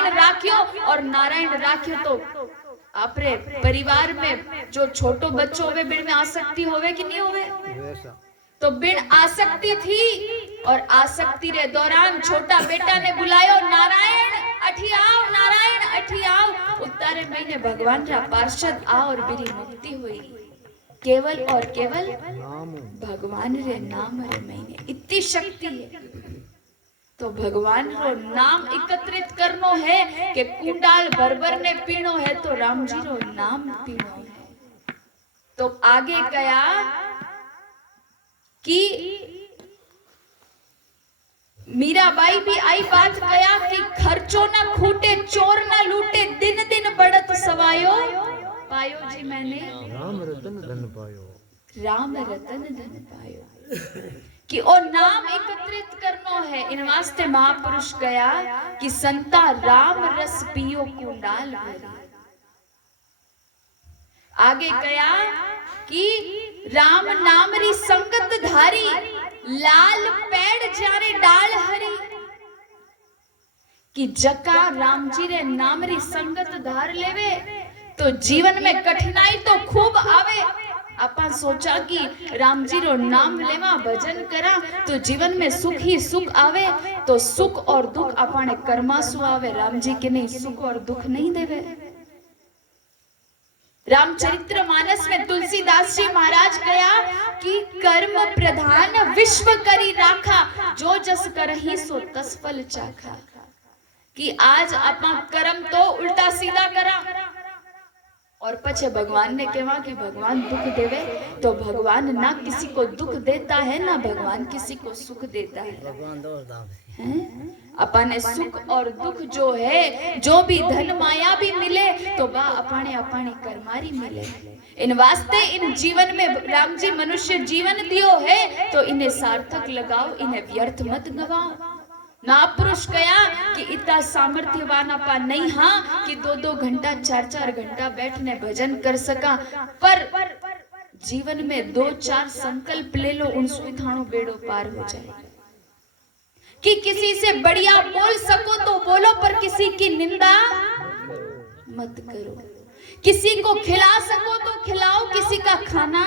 नारायण राख्यो और नारायण राख्यो तो आपरे परिवार में जो छोटो बच्चो होवे बिन में आसक्ति होवे कि नहीं होवे? तो बिन आसक्ति थी और आसक्ति रे दौरान छोटा बेटा ने बुलायो नारायण अठी आओ, नारायण अठी आओ। उतारे महीने भगवान रा पार्षद आ और बिरी मुक्ति हुई केवल और केवल भगवान रे नाम रे महीने इतनी शक्ति है। तो भगवान रो नाम एकत्रित करनो है कि कुंडाल भरभर ने पीनो है तो राम जी रो नाम पीनो है। तो आगे गया कि मीराबाई भी आई बात गया कि खर्चो न खूटे चोर न लूटे दिन दिन बढ़त सवायो पायो जी मैंने राम रतन धन पायो, राम रतन धन पायो कि ओ नाम एकत्रित करनो है। इन वास्ते महापुरुष गया कि संता राम रस पियो कुंडाल भरी। आगे गया कि राम नाम री संगत धारी लाल पेड़ जारे डाल हरी कि जका राम जी रे नाम री संगत धार लेवे तो जीवन में कठिनाई तो खूब आवे। आपा सोचा कि राम जी रो नाम लेवा भजन करा तो जीवन में सुख ही सुख आवे। तो सुख और दुख अपने कर्मासु आवे, राम जी के नहीं सुख और दुख नहीं देवे। रामचरित्र मानस में तुलसीदास जी महाराज गया कि कर्म प्रधान विश्व करी राखा जो जस करही सो तस फल चाखा। कि आज अपना कर्म तो उल्टा सीधा करा और पछे भगवान ने कहा कि भगवान दुख देवे तो भगवान ना किसी को दुख देता है ना भगवान किसी को सुख देता है। भगवान अपने सुख और दुख जो है जो भी धन माया भी मिले तो वह अपने अपने कर्मारी मिले। इन वास्ते इन जीवन में राम जी मनुष्य जीवन दियो है तो इन्हें सार्थक लगाओ, इन्हें व्यर्थ मत गवाओ। महापुरुष गया कि इतना सामर्थ्यवान अपा नहीं हाँ कि 2-2 घंटा 4-4 घंटा बैठने भजन कर सका, पर जीवन में 2-4 संकल्प ले लो उनसे थानो बेड़ो पार हो जाए। कि किसी से बढ़िया बोल सको तो बोलो पर किसी की निंदा मत करो। किसी को खिला सको तो खिलाओ, किसी का खाना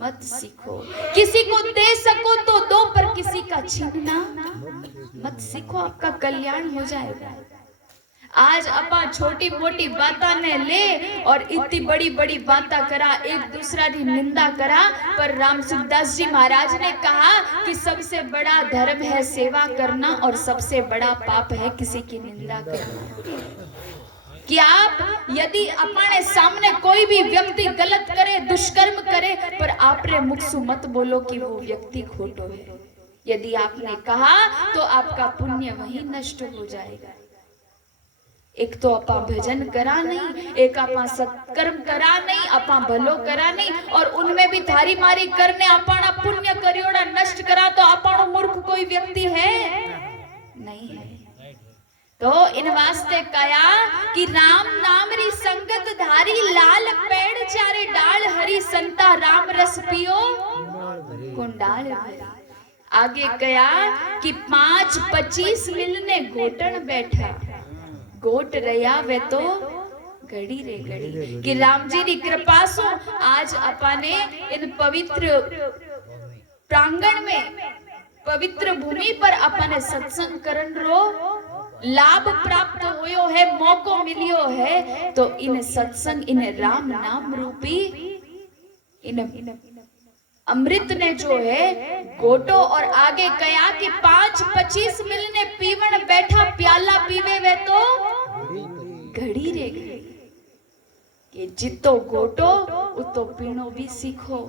मत सीखो। किसी को दे सको तो दो पर किसी का छीनना मत सीखो, आपका कल्याण हो जाएगा। आज अपा छोटी मोटी बाता ने ले और इतनी बड़ी बड़ी बाता करा, एक दूसरा की निंदा करा। पर राम सुखदास जी महाराज ने कहा कि सबसे बड़ा धर्म है सेवा करना और सबसे बड़ा पाप है किसी की निंदा करना। कि आप यदि अपने सामने कोई भी व्यक्ति गलत करे दुष्कर्म करे पर आपरे मुख से मत बोलो कि वो व्यक्ति खोटो है। यदि आपने कहा तो आपका पुण्य वहीं नष्ट हो जाएगा। एक तो अपा भजन करा नहीं, एक अपा सत्कर्म करा नहीं, अपा भलो करा नहीं और उनमें भी थारी मारी करने अपना पुण्य करियोड़ा नष्ट करा तो अपनो मूर्ख कोई व्यक्ति है नहीं है। तो इन वास्ते कया कि राम नाम री संगत धारी लाल पेड़ चारे डाल हरी संता राम रस पियो कुंडाल भरी। आगे कया कि 5-25 मिलने घोटन बैठा गोट रया वे तो घड़ी रे घड़ी। कि राम जी री कृपा सो आज अपने इन पवित्र प्रांगण में पवित्र भूमि पर अपने सत्संग करन रो लाभ प्राप्त होयो है, मौको मिलियो है। तो इन सत्संग इन राम नाम रूपी इन अमृत ने जो है गोटो और आगे कया कि 5-25 मिलने पीवन बैठा प्याला पीवे वे तो घड़ी रे घड़ी। कि जितो गोटो उतो पीनो भी सीखो।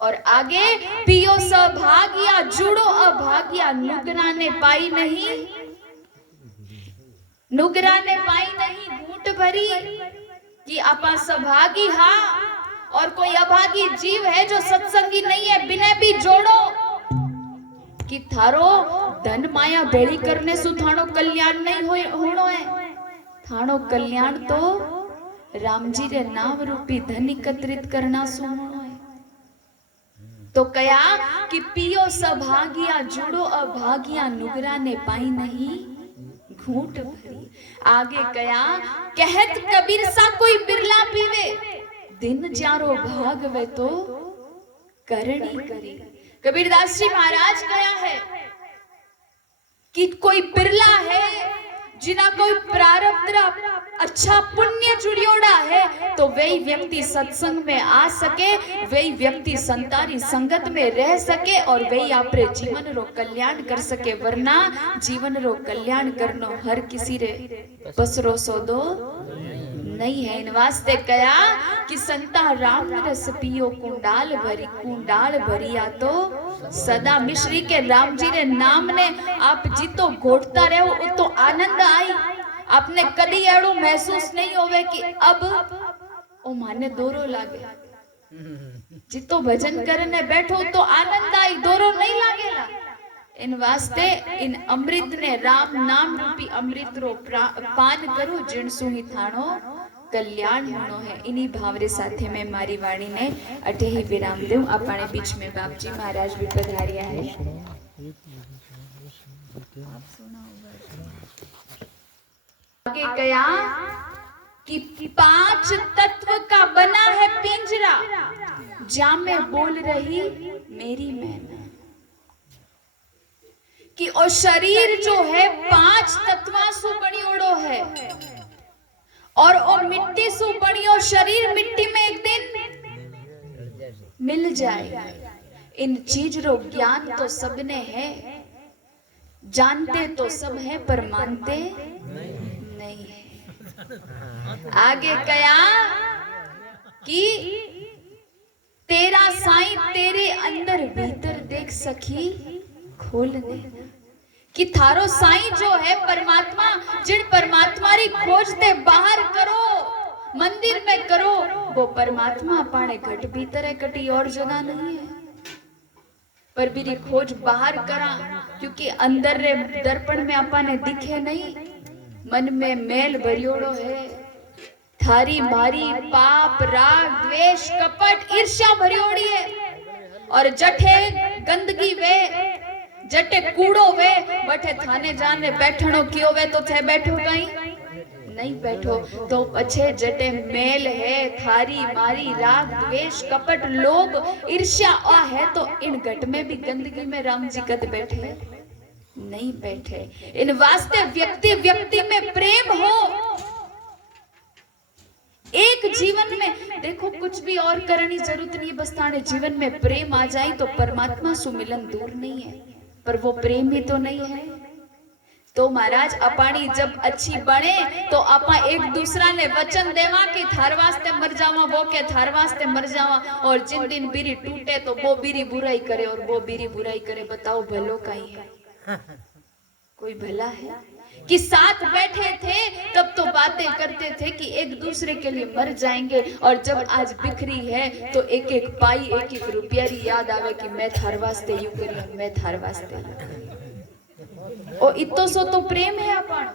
और आगे पियो सभागिया जुड़ो अभागिया नुगरा ने पाई नहीं, नुगरा ने पाई नहीं घूंट भरी। कि आपा सभागी हाँ और कोई अभागी जीव है जो सत्संगी नहीं है बिना भी जोड़ो। कि थारो धन माया भेड़ी करने सु थानो कल्याण नहीं होनो है, थानो कल्याण तो राम जी रे नाम रूपी धन एकत्रित करना सु होनो है। तो कया कि पियो सभागिया जुड़ो अभागिया नुगरा ने पाई नहीं घूंट भरी। आगे कया कहत कबीर सा कोई बिरला पीवे, दिन जारो भागवे तो करणी करी। कबीरदास जी महाराज कया है कि कोई बिरला है जिना कोई प्रारब्ध अच्छा पुण्य जुड़ियोड़ा है तो वही व्यक्ति सत्संग में आ सके, वही व्यक्ति संतारी संगत में रह सके और वही आपरे जीवन रो कल्याण कर सके। वरना जीवन रो कल्याण करनो हर किसी रे बसरो सौदो नहीं है। इन वास्ते कया कि संता राम रस पियो कुंडाल भरिया तो सदा मिश्री के राम जी रे नाम ने आप जीतो घोटता रहो तो आनंद आई। आपने कदी एड़ो महसूस नहीं होवे कि अब ओ माने दोरो लागे। जितो भजन करने बैठो तो आनंद आई, दोरो नहीं लागेला। इन वास्ते इन अमृत ने राम नाम रूपी अमृत रो पान करो जिण सु ही थाणो कल्याण होनो है। इन्हीं भावरे साथे में मारी वाणी ने अठे ही विराम दूं। अपने बीच में बापजी महाराज भी पधारिया है। आगे कया कि 5 तत्व का बना है पिंजरा, जा में बोल रही मेरी मैना। कि और शरीर जो है 5 तत्वा सु बनियोड़ो है और ओ मिट्टी सु बनियो शरीर मिट्टी में एक दिन मिल जाए। इन चीज रो ज्ञान तो सबने है, जानते तो सब है पर मानते नहीं है। आगे कया कि तेरा साईं तेरे अंदर भीतर देख सखी खोल दे। कि थारो साईं जो है परमात्मा, जिन परमात्मा री खोज ते बाहर करो, मंदिर में करो, वो परमात्मा पाने घट भीतर है, कटी और जगह नहीं है। पर मेरी खोज बाहर करा, क्योंकि अंदर रे दर्पण में अपने दिखे नहीं। मन में मेल भरियोड़ो है, थारी मारी पाप राग द्वेष कपट ईर्ष्या भरियोड़ी है। और जठे गंदगी वे, जटे कूड़ो वे, बठे थाने जाने बैठनो कियो वे तो थे बैठो कहीं नहीं बैठो। तो अच्छे जटे मेल है, थारी मारी राग द्वेष कपट लोभ ईर्ष्या आ है, तो इन घट में भी गंदगी में राम जी कद बैठे नहीं बैठे। इन वास्ते व्यक्ति व्यक्ति में प्रेम हो। एक जीवन में देखो कुछ भी और करने जरूरत नहीं, बस ताने जीवन में प्रेम आ जाए तो परमात्मा सु मिलन दूर नहीं है। पर वो प्रेम ही तो नहीं है। तो महाराज अपानी जब अच्छी बने तो आपा एक दूसरा ने वचन देवा कि थार वास्ते मर जावा, वो के थार वास्ते मर जावा। और जिन दिन बीरी टूटे तो वो बीरी बुराई करे और वो बीरी बुराई करे। बताओ भलो कहीं है? कोई भला है? कि साथ बैठे थे तब तो बातें करते थे कि एक दूसरे के लिए मर जाएंगे, और जब आज बिखरी है तो एक एक पाई एक एक रुपया री याद आवे कि मैं थार वास्ते यूं करी, मैं थार वास्ते। ओ इतो सो तो प्रेम है अपन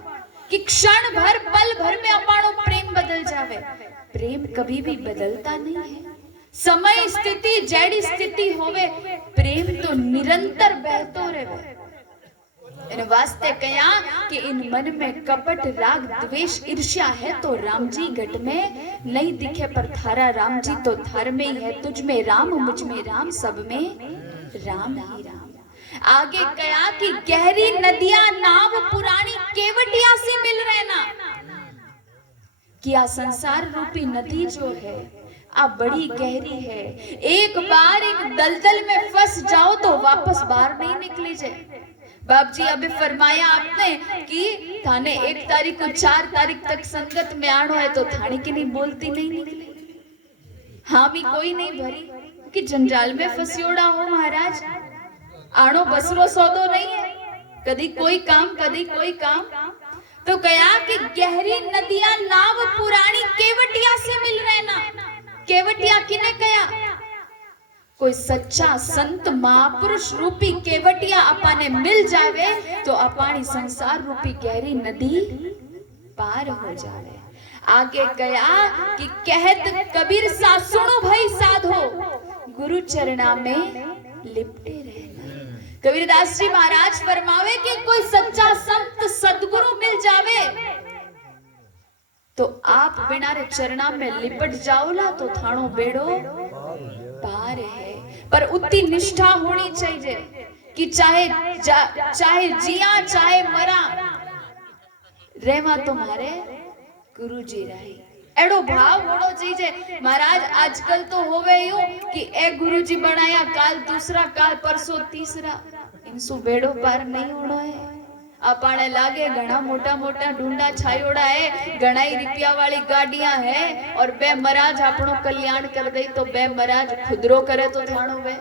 कि क्षण भर पल भर में अपानो प्रेम बदल जावे। प्रेम कभी भी बदलता नहीं है। समय स्थिति जैडी स्थिति होवे, प्रेम तो निरंतर बहतो रहे। इन वास्ते कया कि इन मन में कपट राग द्वेष ईर्ष्या है तो राम जी घट में नहीं दिखे, पर थारा राम जी तो थार में ही है। तुझ में राम मुझ में राम, सब में राम ही राम। आगे कया कि गहरी नदियां नाव पुरानी केवटिया से मिल रहे ना। क्या संसार रूपी नदी जो है अब बड़ी गहरी है। एक बार एक दलदल में फंस जाओ तो वापस बाहर नहीं निकले जाए। बाप जी अभी फरमाया आपने कि थाने 1 तारीख को 4 तारीख तक संगत में आनो है तो थाने की नहीं बोलती नहीं निकली, हामी कोई नहीं भरी कि जंजाल में फंसियोड़ा हो महाराज। आनो बसरो सौदो नहीं है, कदी कोई काम कदी कोई काम। तो कया कि गहरी नदियां नाव पुरानी केवटिया से मिल रहे ना। केवटिया किने कया? कोई सच्चा संत महापुरुष रूपी केवटिया अपाने मिल जावे तो अपानी संसार रूपी गहरी नदी पार हो जावे। आगे कया कि कहत कबीर सा सुनो भाई साधो, गुरु चरणा में लिपटे रहना। कबीरदास जी महाराज फरमावे कि कोई सच्चा संत सदगुरु मिल जाए तो आप बिना रे चरणा में लिपट जाओला तो थाणो बेड़ो पार है। पर उतनी निष्ठा होनी चाहिए कि चाहे जिया चाहे मरा, रेवा तुम्हारे गुरुजी रहे। एड़ो भाव होनो चाहिए। महाराज आजकल तो होवे यूं कि एक गुरुजी बनाया, काल दूसरा, काल परसों तीसरा, इनसु बेड़ो पार नहीं होनो है। अपाने लागे घना मोटा मोटा ढूंढा छायोड़ा है, घना ही रुपया वाली गाड़ियां है, और बे महाराज अपनो कल्याण कर दे तो बे महाराज खुदरो करे तो थानो बे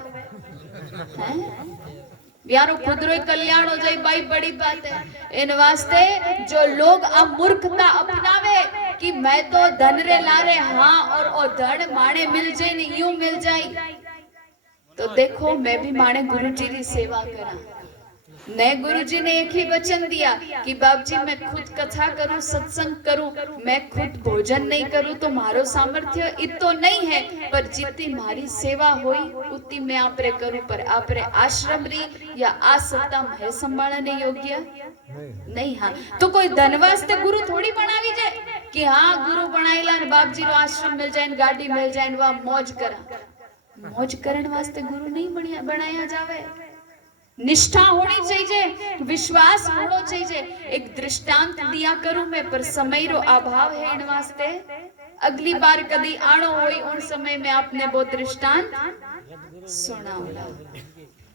यारो खुदरो कल्याण हो जाए भाई, बड़ी बात है। इन वास्ते जो लोग अब मूर्खता अपनावे कि मैं तो धन रे लारे, हाँ, और ओ धन माने मिल जाए नहीं यूं मिल जाए, तो देखो मैं भी माने गुरुजी की सेवा करा। नए गुरुजी ने एक ही वचन दिया कि बाप जी मैं खुद कथा करूं, सत्संग करूं, मैं खुद भोजन नहीं करूं तो मारो सामर्थ्य इतो नहीं है, पर जितनी मारी सेवा हुई उतनी मैं आपरे करूं। पर आपरे आश्रम री या आ सत्ता है संभालने योग्य नहीं। हाँ, तो कोई धन वास्ते गुरु थोड़ी बनावी जाए कि हाँ गुरु बनाईला ने बाप जी रो आश्रम मिल जाए, गाड़ी मिल जाए, वहां मौज करा। मौज करने वास्ते गुरु नहीं बनाया जावे। निष्ठा होनी चाहिए, विश्वास होना चाहिए। एक दृष्टांत दिया करूं मैं, पर समय रो अभाव है इन वास्ते। अगली बार कदी आनो होई उन समय में आपने वो दृष्टांत सुनाऊंगा।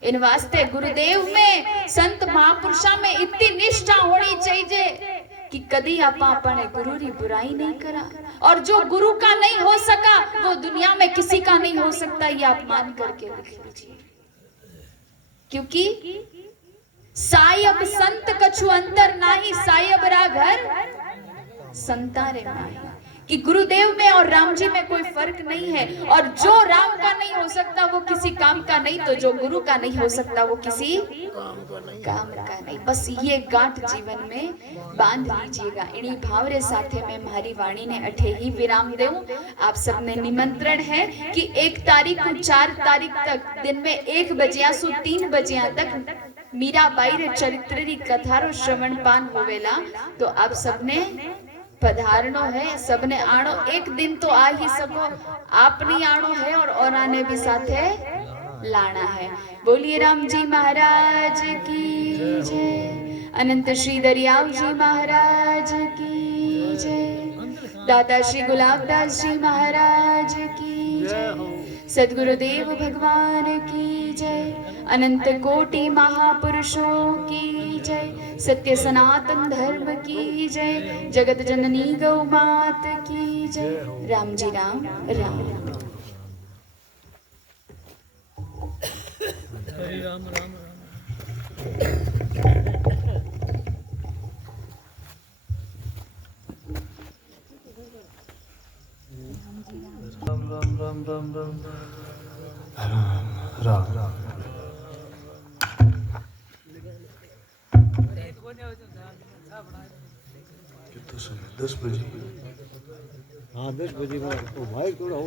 इन वास्ते गुरुदेव में, संत महापुरुषा में इतनी निष्ठा होनी चाहिए कि कदी आपा अपने गुरु री बुराई नहीं करा। और जो गुरु का नहीं हो सका वो दुनिया में किसी का नहीं हो सकता, ये आप मान करके लिख लीजिए। क्योंकि सायब संत कछु अंतर नाही, सायब रा घर संतारे नाही, कि गुरुदेव में और राम जी में कोई फर्क नहीं है। और जो राम का नहीं हो सकता वो किसी काम का नहीं, तो जो गुरु का नहीं हो सकता वो किसी काम का नहीं। बस ये गांठ जीवन में बांध लीजिएगा। इन्हीं भावरे साथे में मारी वाणी ने अठे ही विराम देऊं। आप सबने निमंत्रण है कि 1 तारीख को 4 तारीख तक दिन में 1 बजिया सु 3 बजिया तक मीराबाई रे चरित्र री कथा रो श्रवण पान होवेला, तो आप सबने पधारनो है, सबने आनो। एक दिन तो आ ही सको, आप नहीं आनो है और औराने भी साथे लाना है। बोलिए राम जी महाराज की जय, अनंत श्री दरियाव जी महाराज की जय, दाता श्री गुलाबदास जी महाराज की जय, सद्गुरुदेव भगवान की जय, अनंत कोटि महापुरुषों की जय, सत्य सनातन धर्म की जय, जगत जननी गौ मात की जय। राम जी राम राम हरे राम राम राम राम राम राम राम। कितना समय? 10 बजे। हाँ 10 बजे का तो भाई थोड़ा हो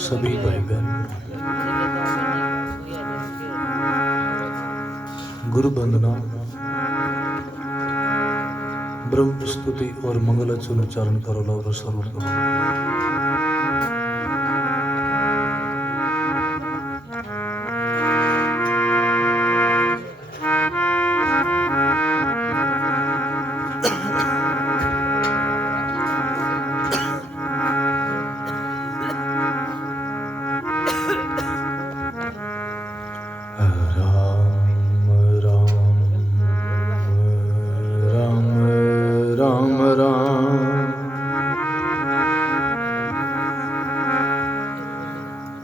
सभी भाई बहन गुरु वंदना, ब्रह्म स्तुति और मंगलाचरण उच्चारण करो लो सर्वप्रथम।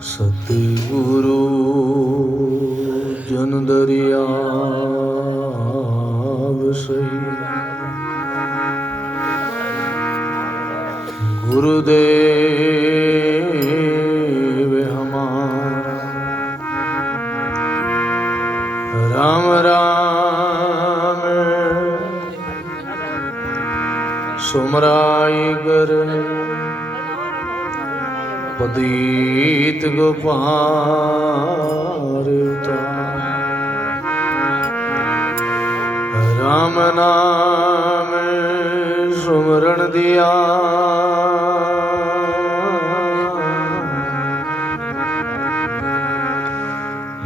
सतगुरु जन दरियाव सही गुरुदेव हमारा। राम राम सुमराय कर पतित गोपाल राम नाम सुमरण दिया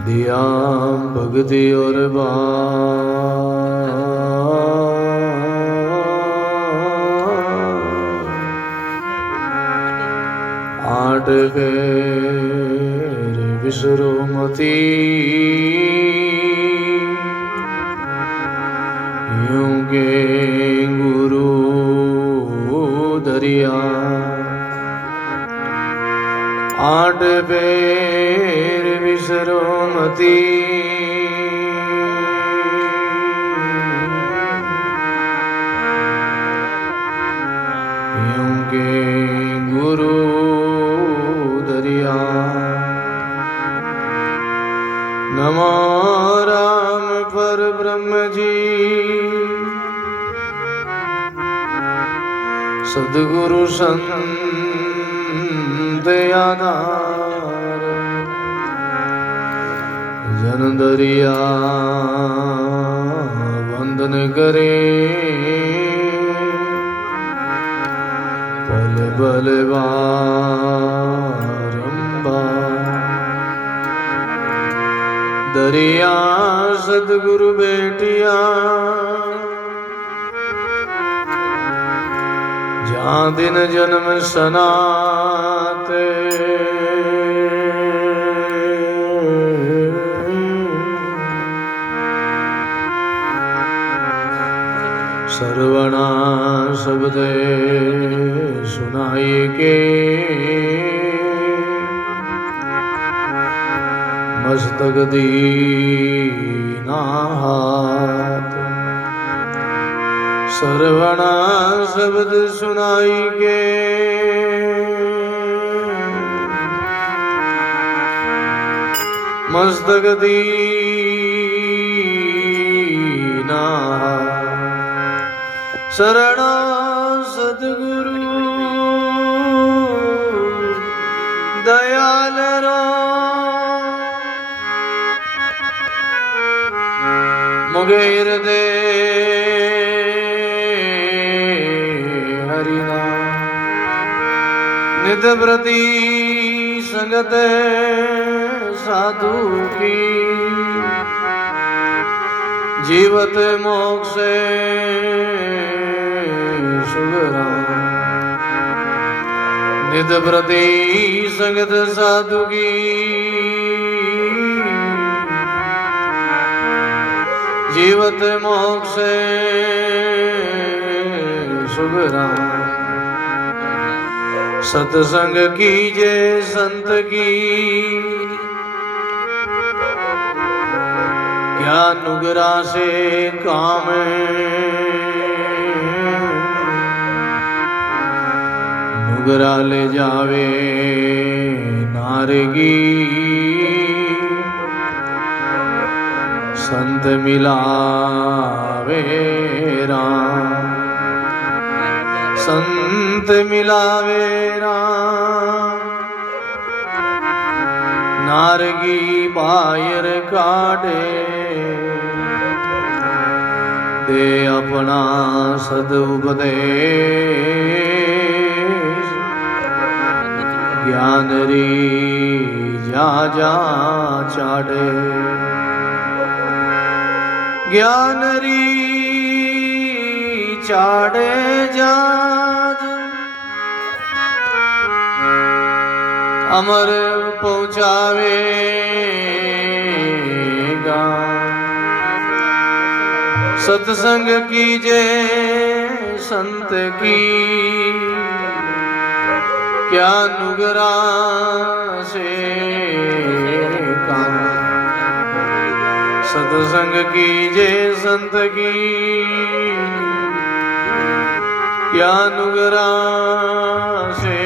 दिया भक्ति और आठ फेर विसरो मती यूं के गुरु दरिया आठ फेर विसरो मती यूं के गुरु दरिया। नमो राम पर ब्रह्म जी सद्गुरु संत आधार जन दरिया वंदन करे पल पल बारंबार दरिया सद्गुरु बेटिया जहाँ दिन जन्म सनाते सर्वणा शब्द सुनाई के मस्तक दीना हाथ सर्वणा शब्द सुनाई के मस्तक दीना शरणा सद्गुरु दयाल मुगे हृदय हरिना नित प्रति संगत साधु की जीवत मोक्ष सुगरा नित प्रति संगत साधु की जीवत मोक्ष सुगरा। सत्संग कीजे संत की क्या नुगरा से काम नुगरा ले जावे नारगी संत मिलावे राम संत मिलावे राम नारगी बायर काटे दे अपना सद उपदेश ज्ञान री जा जा चाड़े ज्ञान री चाड़े जाज अमर पहुँचावेगा। सत्संग कीजे संत की क्या नुगरा से काम सत्संग कीजे संत की ज्ञान से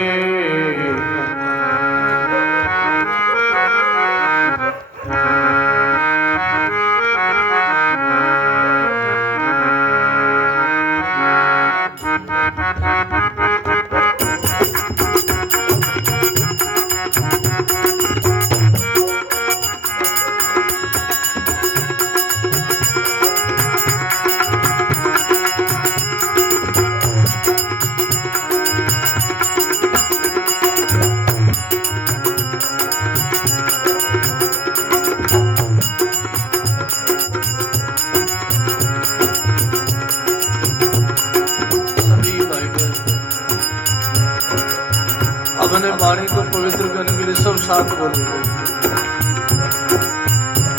अपने वाणी को पवित्र करने के लिए सब साथ बोलो।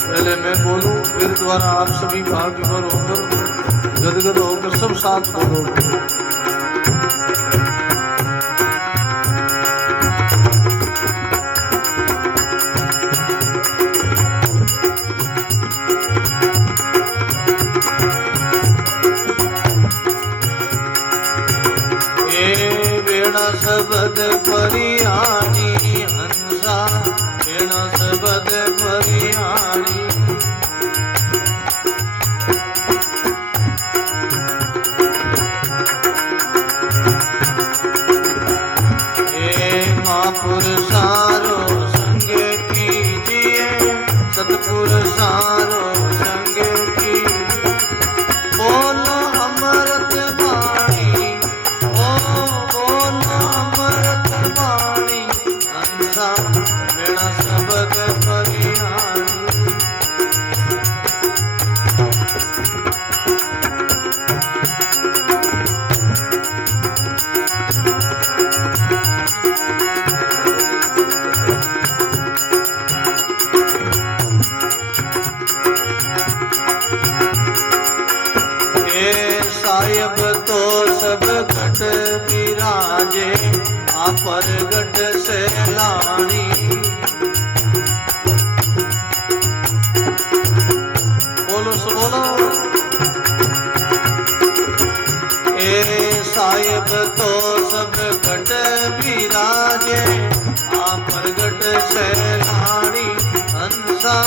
पहले मैं बोलूं, फिर द्वारा आप सभी भाव विभोर होकर गदगद होकर सब साथ बोलो। शब्द परियाणी हंसा बिना शब्द परियाणी महापुरुषारो संग कीजिए सतपुरुषारो संग कीजिए बोलो अमृत वाणी बोलो अमृत वाणी हंसा बिना शब्द परिहारी साहिब तो सब घट विराजे आपर घट से लाणी बोलो सो बोलो ए साहिब तो सब घट विराजे आपर घट से लाणी हंसा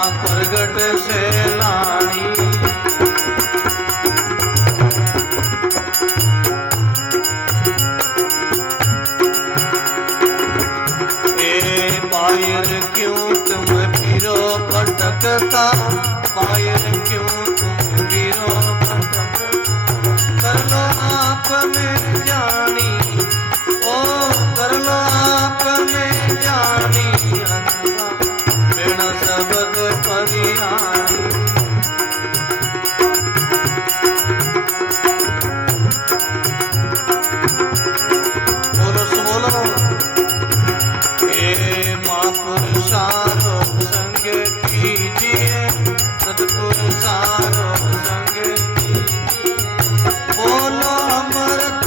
आपर घट से लाणी पायर क्यों तुम फिरो भटकता पायर क्यों तुम फिरो भटकता कर लो आप में जानी ओ कर लो आप में जानी अंधा बिना शब्द परिहारी बोलो सो बोलो महापुरुषारो संग कीजिए सतपुरुषारो संग कीजिए बोलो अमृत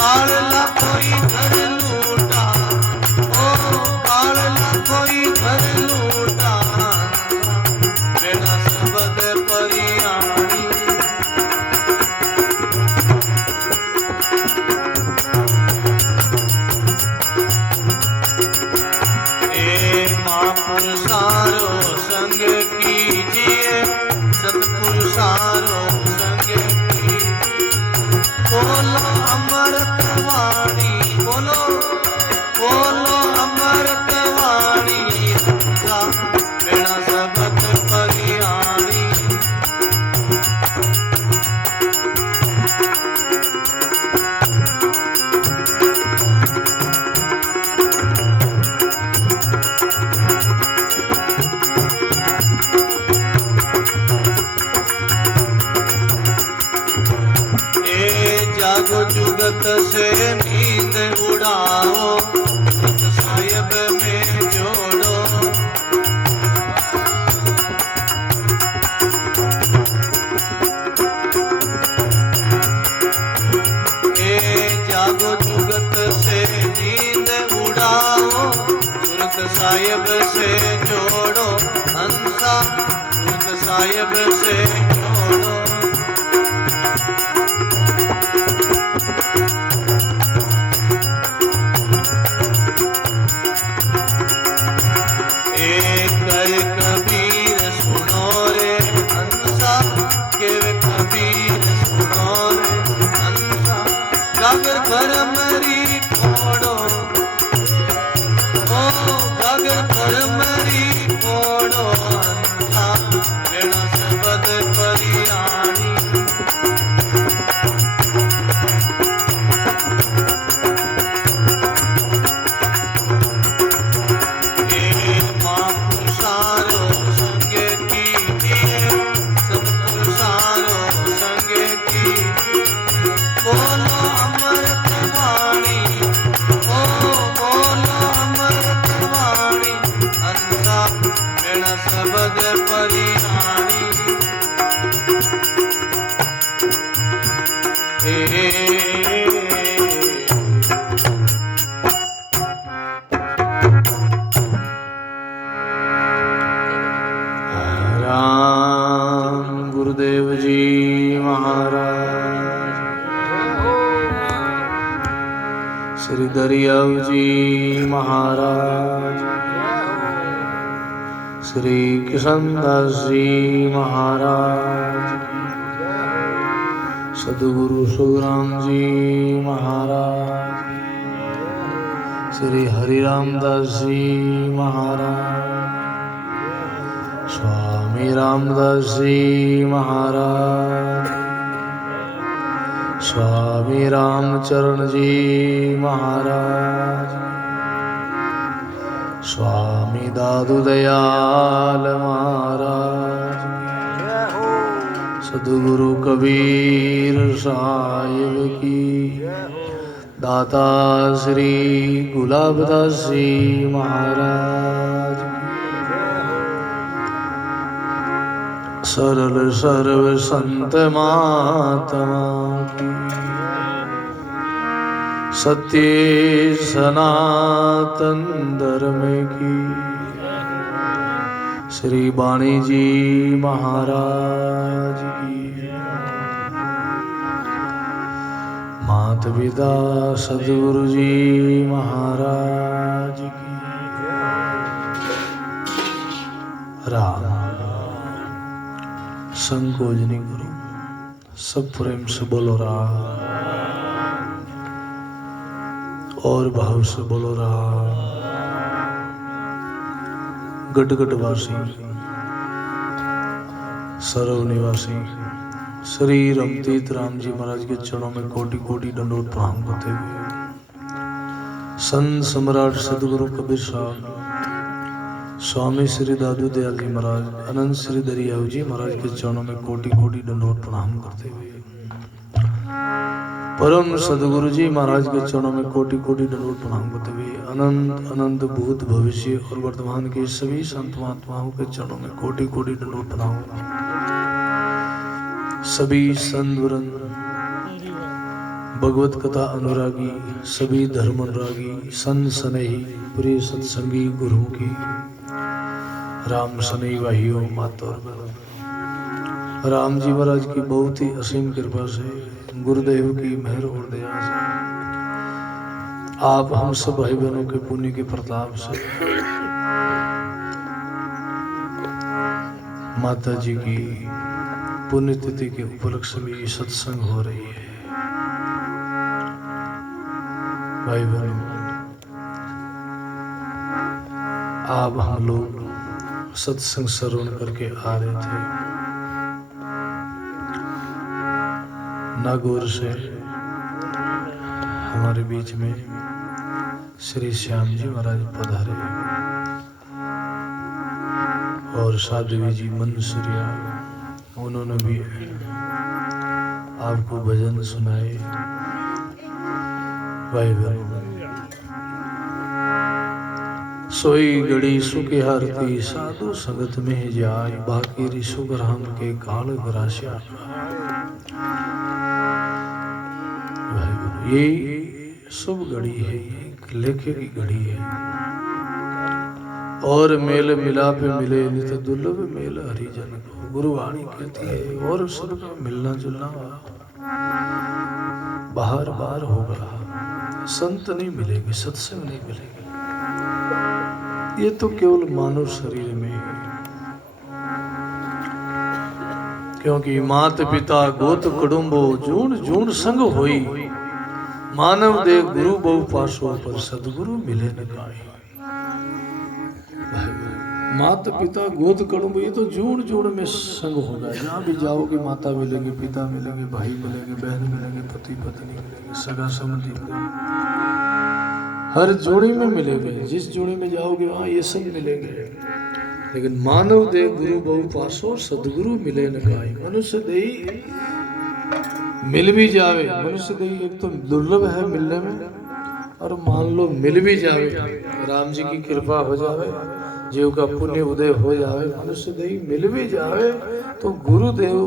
काला कोई घर लूटा, ओ काला कोई घर लूटा, बिना सबद परियाणी। ए महापुरुषारो संग कीजिए, सतपुरुषारो संग बोलो अमृत वाणी, बोलो बोलो अमृत वाणी, बिना सबद परियाणी। जागो जुगत से नींद उड़ाओ, सत साहिब में जोड़ो। जागो जुगत से नींद उड़ाओ, सुरत साहिब से जोड़ो। हंसा सुरत साहिब से जोड़ो। कबीर सुनो रे हंसा, के कबीर सुनो रे हंसा, गागर घर मरी फोड़ो, ओ गागर घर मरी फोड़ो, हंसा बिना सबद परियाणी। बोलो अमृत वाणी, ओ बोलो अमृत वाणी, हंसा बिना सबद परियाणी। राम गुरुदेव जी महाराज, श्री दरियाव जी महाराज, श्री किशनदास जी महाराज, सदगुरु सुखराम जी महाराज, श्री हरिरामदास जी महाराज, स्वामी रामदास जी महाराज, स्वामी रामचरण जी महाराज, स्वामी दादू दयाल महाराज, सदगुरु कबीर साहिब की, दाता श्री गुलाबदास जी महाराज, सरल सर्व संत महात्मा की, सत्य सनातन धर्म की, श्री वाणी जी महाराज की, मात पिता सदगुरु जी महाराज की। राम संकोच नहीं करो, सब प्रेम से बोलो राम, और भाव से बोलो राम। गटगट वासी, सरव निवासी श्री रमतीत राम जी महाराज के चरणों में कोटि कोटि दंडोत प्रणाम करते हुए, संत सम्राट सदगुरु कबीर साहब, स्वामी श्री दादू दयाल जी महाराज, अनंत श्री दरियाव जी महाराज के चरणों में कोटि कोटि दंडोत प्रणाम करते हुए, परम सदगुरु जी महाराज के चरणों में कोटि कोटि दंडोत प्रणाम करते हुए, अनंत अनंत भूत भविष्य और वर्तमान के सभी संत महात्माओं के चरणों में कोटि कोटि दंडोत प्रणाम। सभी संत वृंद भगवत कथा अनुरागी सभी धर्म अनुरागी सन सनेही प्रिय सत्संगी गुरु की राम सनेही भाइयों माता और बहनों, राम जी महाराज की बहुत ही असीम कृपा से गुरुदेव की मेहर और दया से आप हम सब भाई बहनों के पुण्य के प्रताप से माता जी की पुण्यतिथि के उपलक्ष्य में सत्संग हो रही है। भाई बहनों, आप हम लोग सत्संग श्रवण करके आ रहे थे। नागौर से हमारे बीच में श्री श्याम जी महाराज पधारे और साध्वी जी मनसुरिया, उन्होंने भी आपको भजन सुनाए। भाई बहनों, सोई घड़ी सुख हारती साधु संगत में जाय, बाकी ऋषु ग्रहम के काल ग्रास्या। भाई बहनों, ये शुभ घड़ी है, ये लेखे की घड़ी है और मेल मिलाप मिले नित दुर्लभ मेल हरिजन को, गुरुवाणी कहती है। और सबका मिलना जुलना बाहर बार होगा, संत नहीं मिलेंगे, सत्संग नहीं मिलेंगे, ये तो केवल मानव शरीर में है। क्योंकि मात पिता गोत कुटुंबो जून जून संग होई, मानव दे गुरु बहु पासो पर सदगुरु मिले न काई। माता पिता गोद कुटुंब ये तो जोड़ जोड़ में संग होगा। जहाँ भी जाओगे माता मिलेंगे, पिता मिलेंगे, भाई मिलेंगे, बहन मिलेंगे, पति पत्नी मिलेंगे, सगा संबंधी मिलेंगे, हर जोड़ी में मिलेंगे। जिस जोड़ी में जाओगे वहाँ ये सब मिलेंगे। लेकिन मानव दे गुरु बहु पासो सदगुरु मिले न काई। मनुष्य देही मिल भी जावे, मनुष्य देही एक तो दुर्लभ है मिलने में, और मान लो मिल भी जावे, राम जी की कृपा हो जावे, जीव का पुण्य उदय हो जावे, मनुष्य देही मिल भी जावे, तो गुरुदेव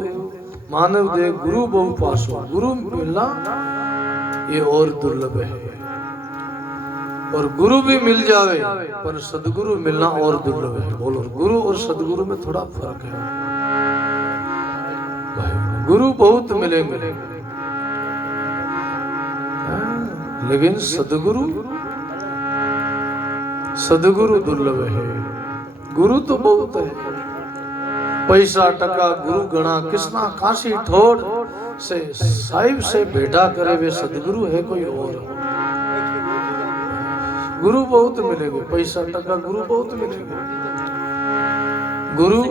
मानव देव गुरु बहु पासो, गुरु मिलना ये और दुर्लभ है। और गुरु भी मिल जावे पर सदगुरु मिलना और दुर्लभ है। बोलो, गुरु और सदगुरु में थोड़ा फर्क है। गुरु बहुत मिलेंगे लेकिन सदगुरु दुर्लभ है। गुरु तो बहुत है, पैसा टका गुरु गणा किसना काशी ठोड़ से साहिब से भेटा करे वे सदगुरु है कोई और। गुरु बहुत मिलेंगे, पैसा टका गुरु बहुत मिलेंगे। गुरु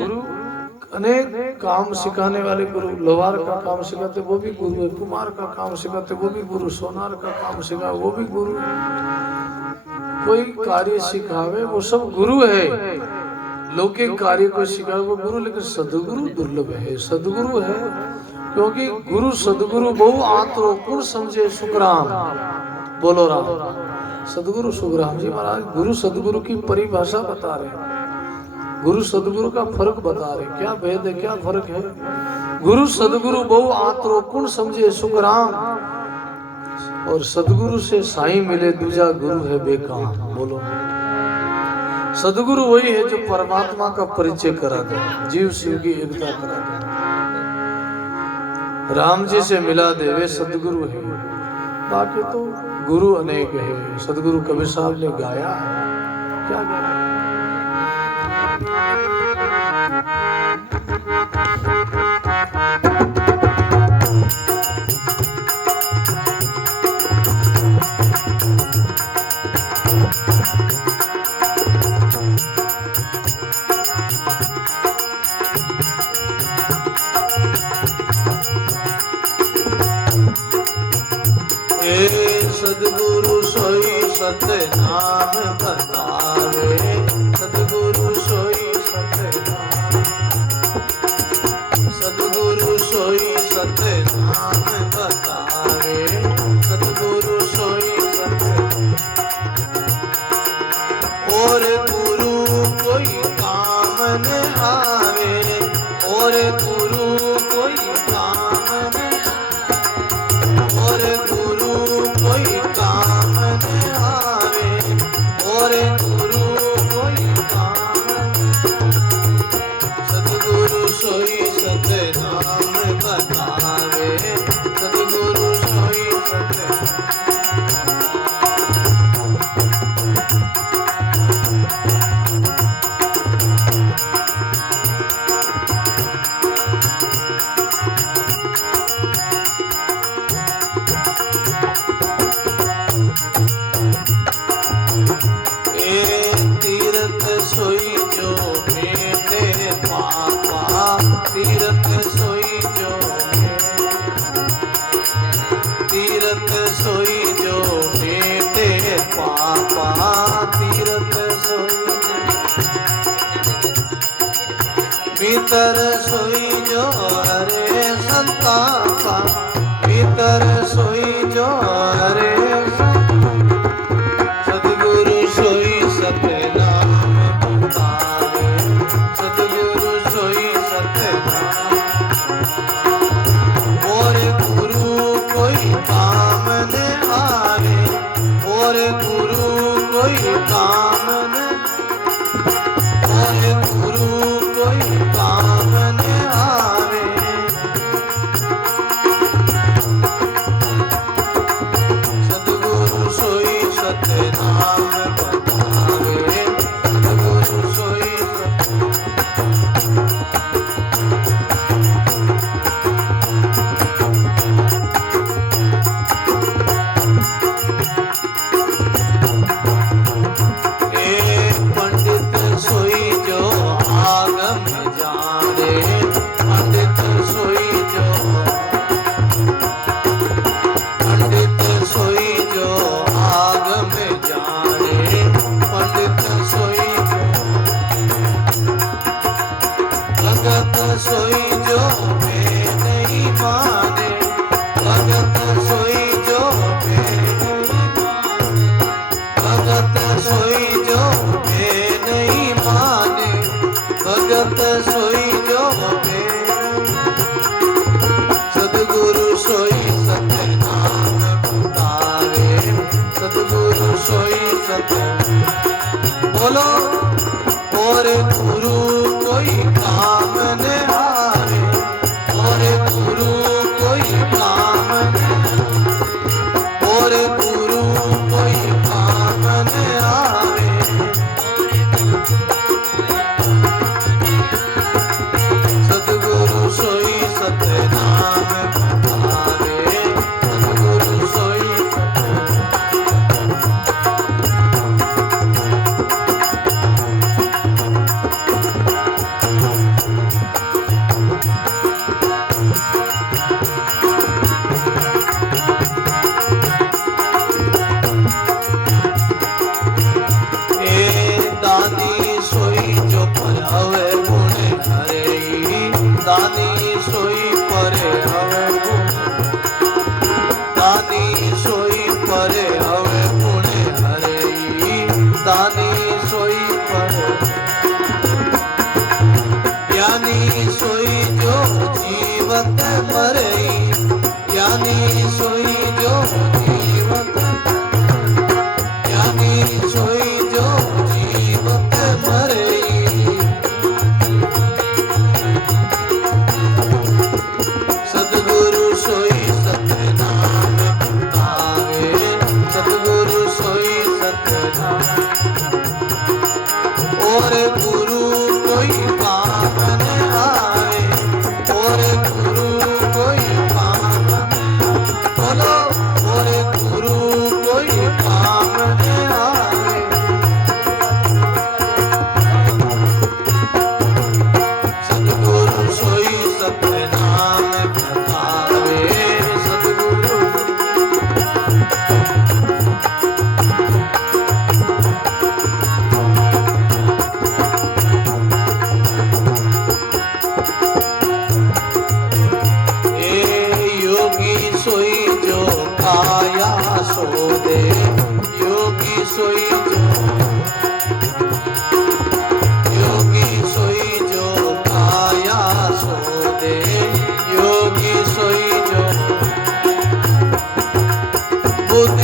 अनेक काम सिखाने वाले गुरु, लोहार का काम सिखाते वो भी गुरु है, कुमार का काम सिखाते वो भी गुरु, सोनार का काम सिखा वो भी गुरु है, कोई कार्य सिखावे वो सब गुरु है। लौकिक कार्य को सिखावे वो गुरु, लेकिन सदगुरु दुर्लभ है। सदगुरु है क्योंकि गुरु सदगुरु बहु आत्रो कुण समझे सुखराम। बोलो राम। सदगुरु सुखराम जी महाराज गुरु सदगुरु की परिभाषा बता रहे, गुरु सदगुरु का फर्क बता रहे, क्या भेद है, क्या फर्क है। गुरु सदगुरु बहु आत्रो कुण समझे सुखराम, और सदगुरु से साईं मिले दूजा गुरु है बेकाम। बोलो, सदगुरु वही है जो परमात्मा का परिचय करा दे, जीव शिव की एकता करा दे, राम जी से मिला दे, वे सदगुरु है। बाकी तो गुरु अनेक है। सदगुरु कबीर साहब ने गाया है, क्या गाया? सदगुरु सोई सत्य नाम बतावे, सदगुरु सोई सत्य नाम, सदगुरु सोई सत्य नाम बतावे, सदगुरु सोई सत्य। और गुरु कोई काम न आवे, और गुरु कोई काम न, और गुरु कोई काम न आवे और गुरु कोई काम सतगुरु सोई सतनाम बतावे सतगुरु सोई तीरथ सोई जो बेटे पापा तीरथ सोई जो तीरथ सोई जो बेटे पापा तीरथ सोई भीतर सोई जो हरे संतापा भीतर सोई जो हरे सतगुरु सोई सतनाम बतावे सतगुरु सोई सतनाम और गुरु कोई काम न आवे और गुरु कोई काम न और गुरु कोई काम न आवे सतगुरु सोई सतनाम बतावे सतगुरु सोई पंडित सोई जो आगम जाने पंडित सोई जो पंडित सोई जो आगम जाने पंडित सोई जो भगत सोई जो मैं नहीं माने भगत सोई जो मैं नहीं भगत सोई जो मैं नहीं माने भगत सोई जो मैं सतगुरु सोई सतनाम बतावे सतगुरु सोई सत बोलो और गुरु कोई काम न आवे और गुरु कोई काम न और गुरु कोई काम न आवे सतगुरु सोई सतनाम बतावे सतगुरु सोई दानी सोई जो परावे गुण हरे दानी सोई परे हवे गुण दानी सोई परे हवे गुण हरे दानी सोई परे ज्ञानी सोई जो जीवत मरे ज्ञानी सोई जो जीवत ज्ञानी सोई जो जीवत मरे सतगुरु सोई सतनाम बतावे सतगुरु सोई सतनाम और गुरु कोई काम न आवे और गुरु कोई काम बोलो और गुरु कोई काम न आवे सतगुरु सोई सतनाम बतावे सतगुरु योगी सोई जो काया सो दे योगी सोई जो योगी सोई जो काया सो दे योगी सोई जो बुद्धि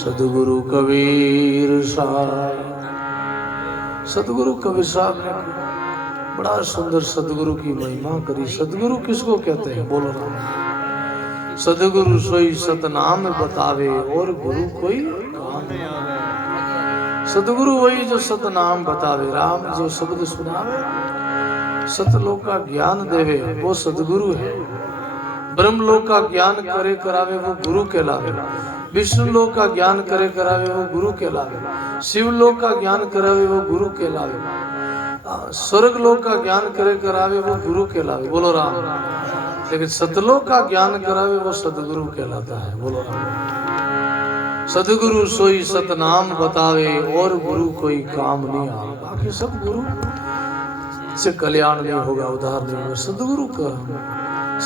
सदगुरु कबीर साहब। सदगुरु कबीर साहब ने बड़ा सुंदर सदगुरु की महिमा करी। सदगुरु किसको कहते हैं? बोलो राम। सदगुरु सोई सतनाम बतावे और गुरु कोई काम नहीं आवे। सदगुरु वही जो सतनाम बतावे, राम जो शब्द सुनावे, सतलोक का ज्ञान देवे, वो सदगुरु है। ब्रह्म लोक का ज्ञान करे करावे, वो गुरु कहलावे। विष्णु लोक का ज्ञान करे करावे, वो गुरु कहलावे। शिव लोक का ज्ञान करावे, वो गुरु कहलावे। स्वर्ग लोक का ज्ञान करे करावे, वो गुरु कहलावे। बोलो राम। लेकिन सतलोक का ज्ञान करावे, वो सदगुरु कहलाता है। बोलो राम। सदगुरु सोई सतनाम बतावे और गुरु कोई काम नहीं आवे। बाकी सब गुरु से कल्याण नहीं होगा, उद्धार नहीं होगा। सदगुरु का,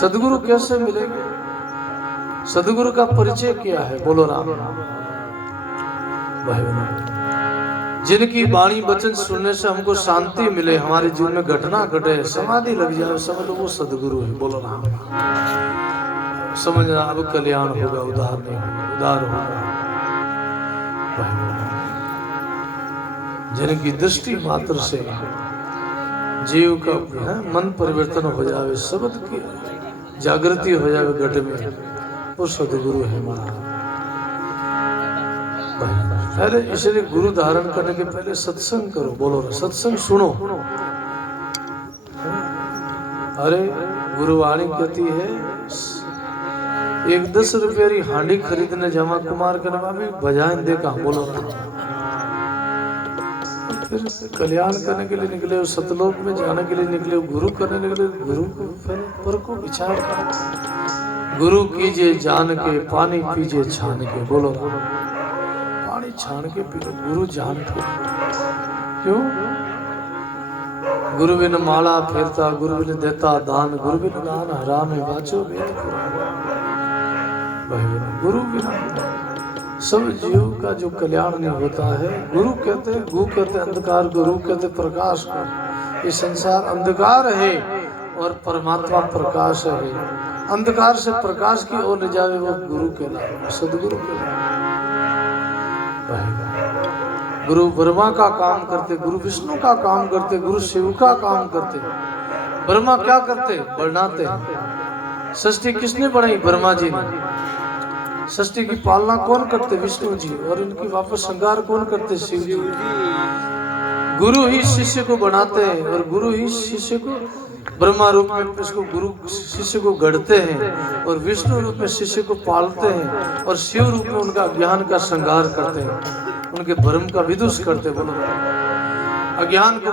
सदगुरु कैसे मिलेंगे? सदगुरु का परिचय क्या है? बोलो राम। भाई जिनकी वाणी वचन सुनने से हमको शांति मिले, हमारे जीवन में घटना घटे, समाधि लग जाए, समझ लो वो सदगुरु है। बोलो राम। समझना, अब कल्याण होगा, उद्धार नहीं होगा, उद्धार होगा। जिनकी दृष्टि मात्र से जीव का मन परिवर्तन हो जावे, शब्द की जागृति हो जावे घट में, वो सदगुरु है महाराज। पहले इसलिए गुरु धारण करने के पहले सत्संग करो। बोलो सत्संग सुनो। अरे गुरुवाणी कहती है, एक 10 रुपये की हांडी खरीदने जमा कुमार के नाम भी बजाएं देखा। बोलो फिर कल्याण करने के लिए निकले हो, सतलोक में जाने के लिए निकले हो, गुरु करने निकले, गुरु को पर को विचार कर। गुरु कीजिए जान के, पानी पीजिए छान के। बोलो पानी छान के पी लो, गुरु जान के। क्यों? गुरु बिन माला फेरता, गुरु बिन देता दान, गुरु बिन दान हराम है बाचो वेद पुराण। गुरु बिना सब जीव का जो कल्याण नहीं होता है। गुरु कहते, गु कहते अंधकार, गुरु कहते प्रकाश को। ये संसार अंधकार है और परमात्मा प्रकाश है। अंधकार से प्रकाश की ओर ले जावे, वो गुरु कहलावे, सदगुरु कहलावे। गुरु ब्रह्मा का काम करते, गुरु विष्णु का काम करते, गुरु शिव का काम करते। ब्रह्मा क्या करते? बनाते। सृष्टि किसने बनाई? ब्रह्मा जी ने। सृष्टि की पालना कौन करते? विष्णु जी। और इनकी वापस संहार कौन करते? शिव जी। गुरु ही शिष्य को बनाते हैं और गुरु ही शिष्य को ब्रह्मा रूप में इसको गुरु शिष्य को गढ़ते हैं और विष्णु रूप में शिष्य को पालते हैं और शिव रूप में उनका ज्ञान का संहार करते हैं, उनके भ्रम का विदुष करते। बोलो अज्ञान को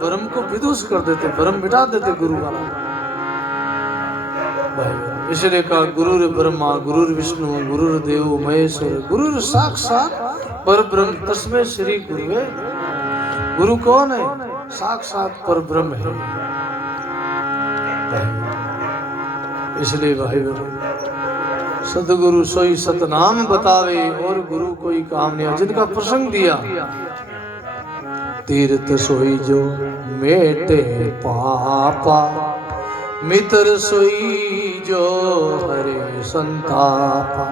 भ्रम को विदुष कर देते, भ्रम मिटा देते गुरु वाला। इसलिए कहा गुरुर ब्रह्मा गुरुर विष्णु गुरुर देव महेश्वर गुरुर साक्षात पर ब्रह्म तस्मै श्री गुरुवे। गुरु कौन है? साक्षात पर ब्रह्म है। इसलिए भाई सदगुरु सोई सतनाम बतावे और गुरु कोई काम नहीं। जिनका प्रसंग दिया, तीर्थ सोई जो मेटे पापा, मित्र सोई जो हरे संतापा।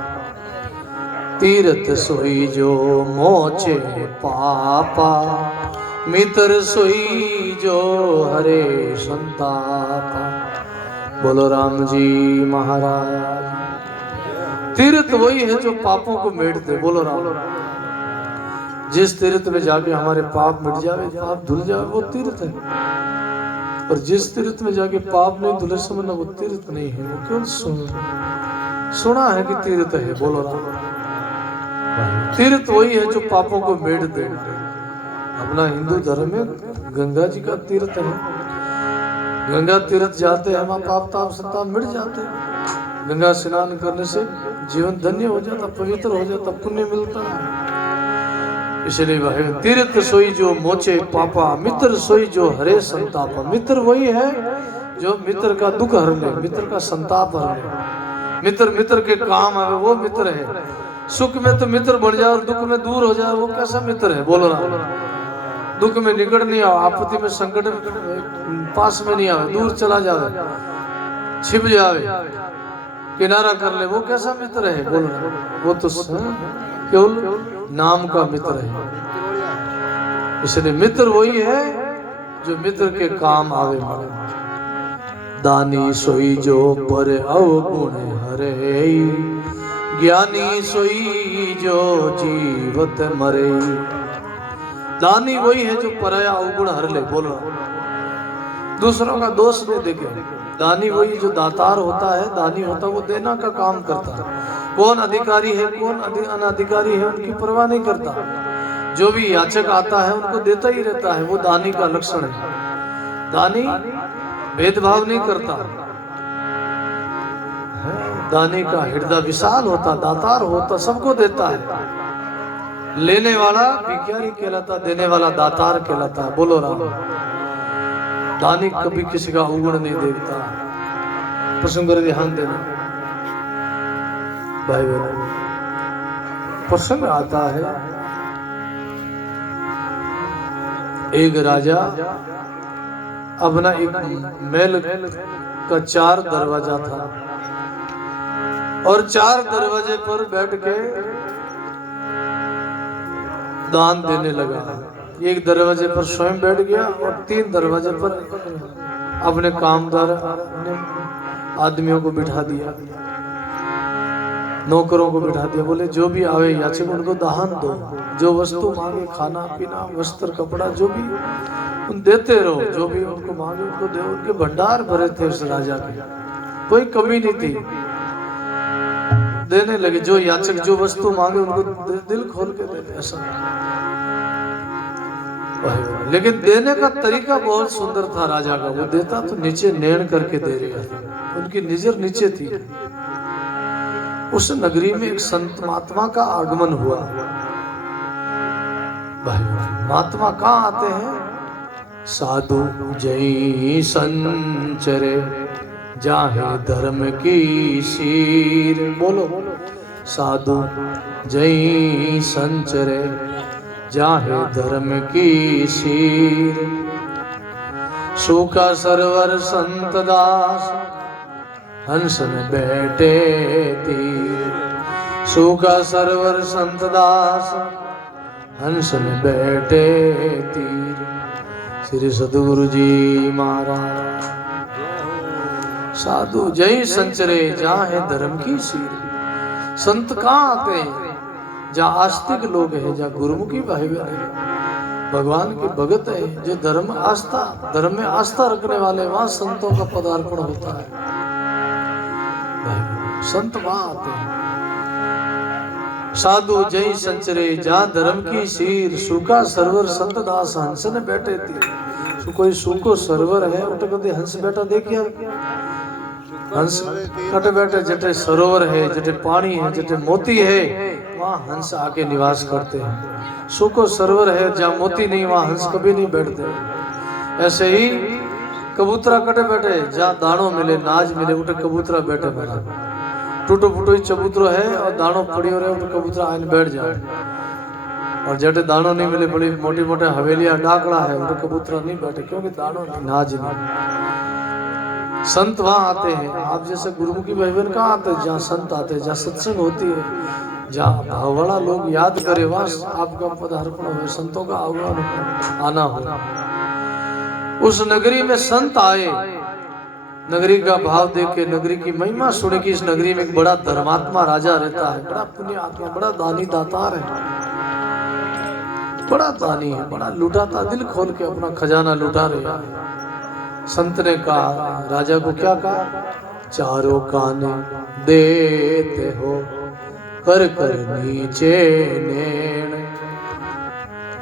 तीर्थ सोई जो मोचे पापा, मित्र सोई जो हरे संतापा। बोलो राम जी महाराज। तीर्थ वही है जो पापों को मिट दे। बोलो राम। जिस तीर्थ में जाके हमारे पाप मिट जावे, पाप धुल जावे, वो तीर्थ है। और जिस तीर्थ में जाके पाप नहीं धुले, समझना वो तीर्थ नहीं है। वो क्यों सुना है कि तीर्थ है। बोलो राम। तीर्थ वही है जो पापों को मिट दे। अपना हिंदू धर्म में गंगा जी का तीर्थ है। गंगा तीर्थ जाते हैं, हमारा पाप ताप संताप मिट जाते हैं। गंगा स्नान करने से जीवन धन्य हो जाता, पवित्र हो जाता, पुण्य मिलता है। इसलिए भाई तीर्थ सोई जो मोचे पापा, मित्र सोई जो हरे संतापा। मित्र वही है जो मित्र का दुख हर ले, मित्र का संताप हर ले। मित्र के काम है, वो मित्र है। सुख में तो मित्र बन जाए और दुख में दूर हो जाए, वो कैसा मित्र है? बोलो ना। दुख में निकट नहीं आओ, आपत्ति में संकट में पास में नहीं आवे, दूर चला जावे, छिप जावे, किनारा कर ले, वो कैसा मित्र है? बोलो। वो तो केवल नाम का मित्र है। इसलिए मित्र वही है जो मित्र के काम आवे मरे। दानी सोई जो पर अवगुण हरे, ज्ञानी सोई जो जीवत मरे। दानी वही है जो पराया अवगुण हर ले। बोल रहा, दूसरों का दोष नहीं देखे। दानी वही जो दातार होता है, दानी होता है, वो देना का काम करता है। कौन अधिकारी है कौन अनाधिकारी है उनकी परवाह नहीं करता। जो भी याचक आता है उनको देता ही रहता है। वो दानी का लक्षण है। दानी भेदभाव नहीं करता। दानी का हृदय विशाल होता, दातार होता, सबको देता है। लेने वाला भिखारी कहलाता, देने वाला दातार कहलाता। बोलो राम। दानी कभी किसी का अवगुण नहीं देखता। प्रसंग पर ध्यान देना भाई बहनों। प्रसंग आता है, एक राजा अपना एक महल का 4 दरवाजा था और 4 दरवाजे पर बैठ के दान देने लगा। एक दरवाजे पर स्वयं बैठ गया और 3 दरवाजे पर अपने कामदार अपने आदमियों को बिठा दिया, नौकरों को बिठा दिया। बोले जो भी आवे याचक उनको दान दो, जो वस्तु मांगे, खाना पीना वस्त्र कपड़ा जो भी उन देते रहो, जो भी उनको मांगे उनको दे। उनके भंडार भरे थे उस राजा के, कोई कमी नहीं थी। देने लगे, जो याचक जो वस्तु मांगे उनको दिल खोल के दे। ऐसा लेकिन देने का तरीका बहुत सुंदर था राजा का। वो देता तो नीचे नेण करके दे रहा था, उनकी नजर नीचे थी। उस नगरी में एक संत महात्मा का आगमन हुआ। भाई महात्मा कहाँ आते हैं? साधु जय संचरे जाहे धर्म की शीर। बोलो साधु जय संचरे जाहे धर्म की शीर। सूखा सरवर संत दास हंस में बैठे तीर। सूखा सरवर संत दास हंस में बैठे तीर। श्री सद्गुरु जी महाराज। साधु जय संचरे जाहे धर्म की शीर। संत कहाँ आते हैं? जहाँ आस्तिक लोग हैं, जहाँ गुरुमुखी भाई बहन है, भगवान के भगत है, जो धर्म में आस्था रखने वाले, वहां संतों का पदार्पण होता है। संत वहां आते हैं। साधु जय संचरे जहाँ धर्म की शीर। सूखा सरवर संत दास हंस ने बैठे थी। कोई सूखो सरवर है उठ कदे हंस बैठा देखिया? हंस कटे बैठे जटे सरोवर है, जटे पानी है, जटे मोती है, वहाँ हंस आके निवास करते हैं। सूखो सरोवर है, जहाँ मोती नहीं वहाँ हंस कभी नहीं बैठते। ऐसे ही कबूतरा कटे बैठे, जहाँ दानों मिले, नाज मिले, उठे कबूतरा बैठे बैठा। टूटो फूटो ही चबूतरो है और दानों पड़ी हो रहे, उठे कबूतरा आने बैठ जाए। और जटे दानों नहीं मिले, बड़ी मोटी मोटे हवेलियां डाकड़ा है, उठे कबूतरा नहीं बैठे, क्योंकि दानों नहीं, नाज नहीं। संत वहां आते हैं। आप जैसे गुरुमुखी भाई बहन कहाँ आते हैं? जहाँ संत आते हैं, जहाँ सत्संग होती है, जहाँ भाववाला लोग याद करे, वहां आपका पदार्पण हो, संतों का आगमन आना हो। उस नगरी में संत आए, नगरी का भाव देख के, नगरी की महिमा सुने कि इस नगरी में एक बड़ा धर्मात्मा राजा रहता है, बड़ा पुण्य आत्मा, बड़ा दानी दातार है, बड़ा दानी है, बड़ा लुटाता, दिल खोल के अपना खजाना लुटा रहा है। संत ने कहा, राजा को क्या कहा? चारों काने देते हो कर कर नीचे नेण।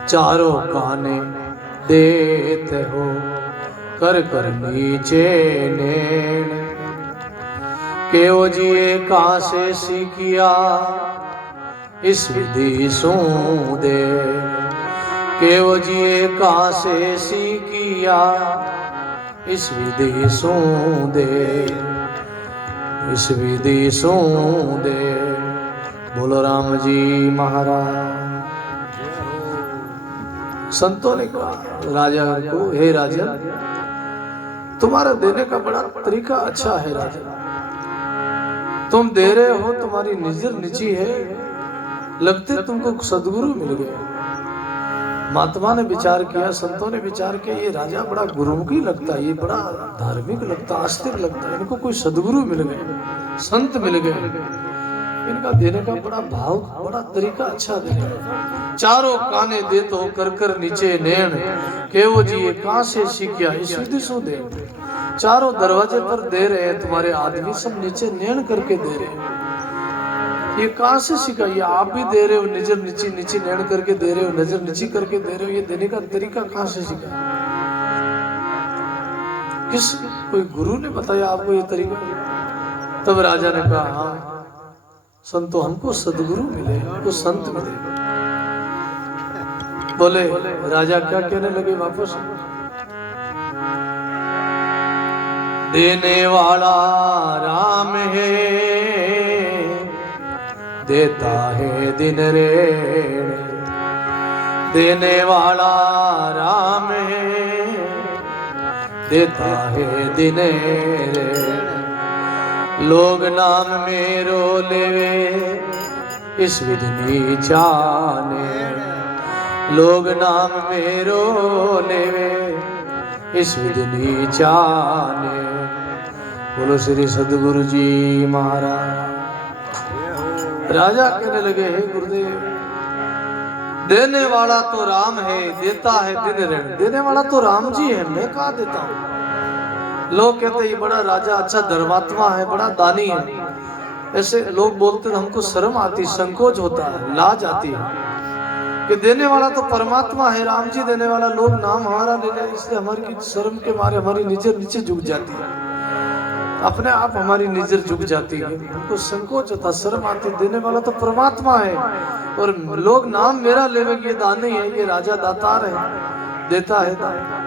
चारों काने देते हो कर कर नीचे नेण। केओ जिए कहाँ से सीखिया इस विधि सू दे। केओ जिए कहाँ से सीखिया इस विधि सू दे। इस विधि सू दे। बोलो राम जी महाराज। संतों ने कहा राजा को, हे राजा तुम्हारा देने का बड़ा तरीका अच्छा है राजा, तुम दे रहे हो, तुम्हारी नजर नीची है, लगते तुमको सदगुरु मिल गए। महात्मा ने विचार किया, संतों ने विचार किया, ये राजा बड़ा गुरुमुखी लगता है, ये बड़ा धार्मिक लगता, आस्तिक लगता है, इनको कोई सदगुरु मिल गए, संत मिल गए, इनका देने का बड़ा भाव, बड़ा तरीका अच्छा देने का। चारों काने दे तो कर कर नीचे नैन, केवो जी ये कहां से सीखिया इसी दिशो दे। चारों दरवाजे पर दे रहे हैं तुम्हारे आदमी, सब नीचे नैन करके दे रहे हैं, ये कहां से सीखा? ये आप भी दे रहे हो, नजर नीची नीची नैन करके दे रहे हो, नजर नीची करके दे रहे हो, ये देने का तरीका कहां से सीखा? किस कोई गुरु ने बताया आपको ये तरीका? तब राजा ने कहा हाँ संतो, हमको सदगुरु मिले, हमको संत मिले। बोले राजा क्या कहने लगे वापस, देने वाला राम है, देता है दिन रेण, देने वाला राम है, देता है दिन रेण। लोग नाम मेरो लेवे इस विध नीचाने, लोग नाम मेरो लेवे इस विध नीचाने। बोलो श्री सदगुरु जी महाराज। राजा कहने लगे हे गुरुदेव, देने वाला तो राम है, देता है दिन ऋण। देने वाला तो राम जी है, मैं कहाँ देता हूँ? लोग कहते ये बड़ा राजा अच्छा धर्मात्मा है, बड़ा दानी है, ऐसे लोग बोलते, हमको शर्म आती, संकोच होता है, लाज आती है कि देने वाला तो परमात्मा है, राम जी देने वाला, लोग नाम हमारा ले रहे, इसलिए हमारी शर्म के मारे हमारी निजर नीचे झुक जाती है, अपने आप हमारी निजर झुक जाती है, हमको संकोच होता, शर्म आती। देने वाला तो परमात्मा है और लोग नाम मेरा लेवे, ये दानी है, ये राजा दातार है, देता है दान।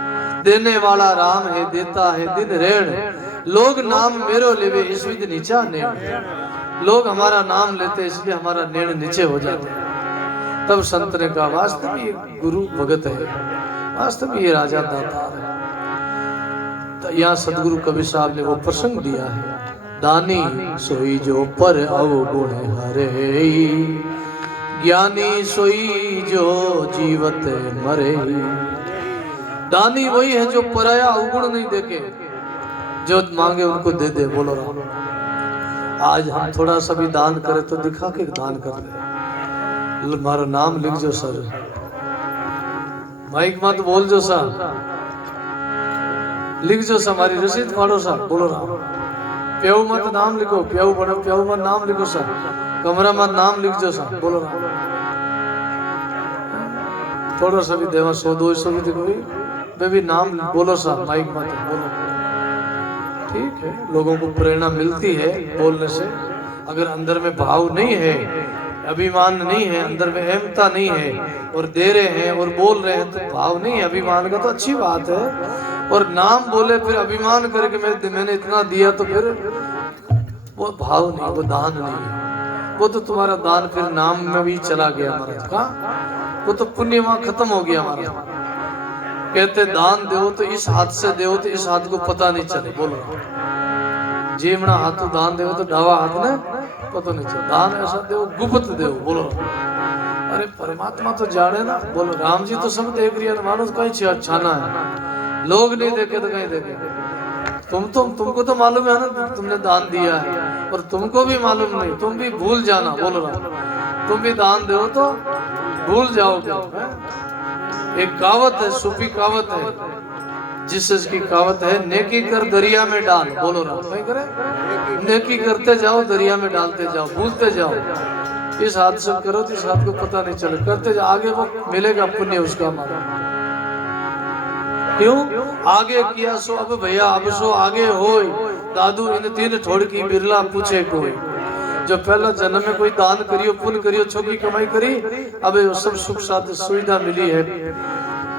देने वाला राम है, देता है दिन ऋण, लोग नाम मेरो लेवे इस विध नीचा नेण। लोग हमारा नाम लेते इसलिए हमारा नेण नीचे हो जाते हैं। तब संत ने कहा वास्तव ये गुरु भगत है, वास्तव ये राजा दातार है। तो यहाँ सदगुरु कबीर साहब ने वो प्रसंग दिया है, दानी सोई जो पर अवगुण हरे, ज्ञानी सोई जो जीवत मरे। दानी वही है जो पराया अवगुण नहीं देखे, जो मांगे उनको दे दे। बोलो राम। आज हम थोड़ा सा भी दान करें तो दिखा के दान कर दे, मारो नाम लिख जो सर, माइक मत बोल जो सा, लिख जो सा, हमारी रसीद फाड़ो सा। बोलो राम। प्याऊ मत नाम लिखो, प्याऊ बनो, प्याऊ मत नाम लिखो सा, कमरा मत नाम लिख जो सा। बोलो राम। थोड़ा सा भी देवा 100-200 भी देखो वे भी नाम बोलो सा, माइक मत बोलो। ठीक है, लोगों को प्रेरणा मिलती है बोलने से। अगर अंदर में भाव नहीं है, अभिमान नहीं है, अंदर में अहमता नहीं है और दे रहे हैं और बोल रहे हैं तो भाव नहीं है अभिमान का, तो अच्छी बात है। और नाम बोले फिर अभिमान करके मैंने इतना दिया, तो फिर वो भाव नहीं, वो दान नहीं है। वो तो तुम्हारा दान फिर नाम में भी चला गया महाराज का, वो तो पुण्य वहां खत्म हो गया महाराज। कहते दान दो तो इस हाथ से दो तो इस हाथ को पता नहीं चले। बोलो जीवना हाथों दान दो तो डावा हाथ ने पता नहीं चले। दान ऐसा दो गुप्त दो। बोलो अरे परमात्मा तो जाने ना। बोलो राम जी तो सब देख रही है, मानो तो कहीं छाना है, लोग नहीं देखे तो कहीं देखे। तुमको तो मालूम है ना तुमने दान दिया है, और तुमको भी मालूम नहीं, तुम भी भूल जाना। बोलो राम, तुम भी दान दो तो भूल जाओगे। एक कहावत है, सूफी कहावत है, जिसकी कहावत है नेकी कर दरिया में डाल। बोलो राम, क्या करे? नेकी करते जाओ, दरिया में डालते जाओ, भूलते जाओ। इस हाथ से करो तो इस हाथ को पता नहीं चले, करते जाओ, आगे वो मिलेगा पुण्य उसका मानो। क्यों? आगे किया सो अब भैया, अब सो आगे होय। दादू इन तीन ठोड़ की बिरला पूछे कोई। जो पहला जन्म में कोई दान करियो, पुण्य करियो, छोकी कमाई करी, अब सब सुख साथ सुविधा मिली है,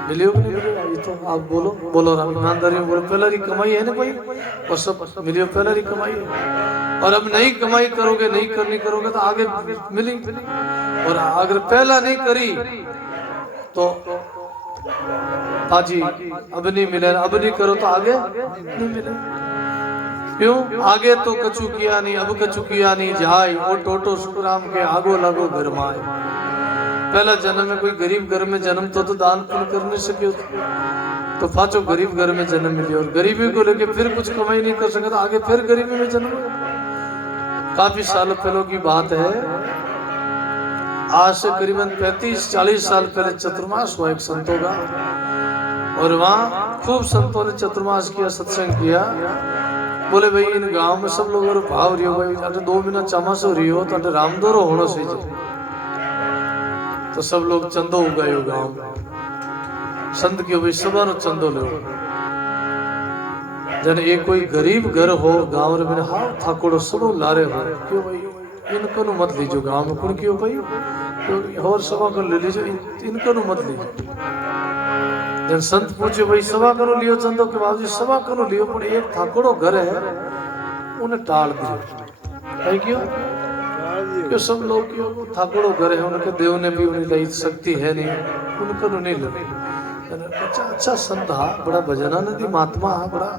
मिली हो कि नहीं मिली? ये तो आप बोलो, बोलो राम, ईमानदारी बोलो। पहला री कमाई है ना कोई, और सब मिली हो, पहला री कमाई है। और अब नहीं कमाई करोगे, नहीं करनी करोगे तो आगे मिली। और अगर पहला नहीं करी तो हाजी अब नहीं मिले, अब नहीं करो तो आगे नहीं मिले। क्यों आगे तो कछु किया नहीं, अब कछु किया नहीं जाय, वो टोटो सुखराम के आगो लगो घर माए। पहला जन्म में कोई गरीब घर में जन्म तो दान पुण्य कर नहीं सके, तो पाचो गरीब घर में जन्म मिले और गरीबी को लेके फिर कुछ कमाई नहीं कर सका, तो आगे फिर गरीबी में जन्म। काफी साल पहले की बात है, आज से करीबन 35-40 साल पहले चतुर्मास हुआ एक संतों का, और वहाँ खूब संतों ने चतुर्मास किया, सत्संग किया। बोले भाई इन गांव में सब लोग भाव रही हो भाई, अगर 2 महीना चमास हो रही हो तो रामदोरो होना से, तो सब लोग चंदो उगाए हो गांव में। संत की भाई सबारो चंदो लो, जन एक कोई गरीब घर हो गांव रे, मैंने हाँ ठाकुर सब लारे हो, क्यों भाई इनको नु मत लीजो गांव में, कौन क्यों भाई और सभा कर ले लीजो, इनको नु मत लीजो। जन संत पूछे भाई सभा करो लियो चंदो के बाबू जी, सभा करो लियो, पर एक ठाकुरो घर है उन्हें टाल दियो। है क्यों सब लोग क्यों ठाकुरो घर है, उनके देव ने भी उन्हें लाई शक्ति है नहीं, उनको नहीं लगे। अच्छा संत हा, बड़ा भजना नदी महात्मा हा, बड़ा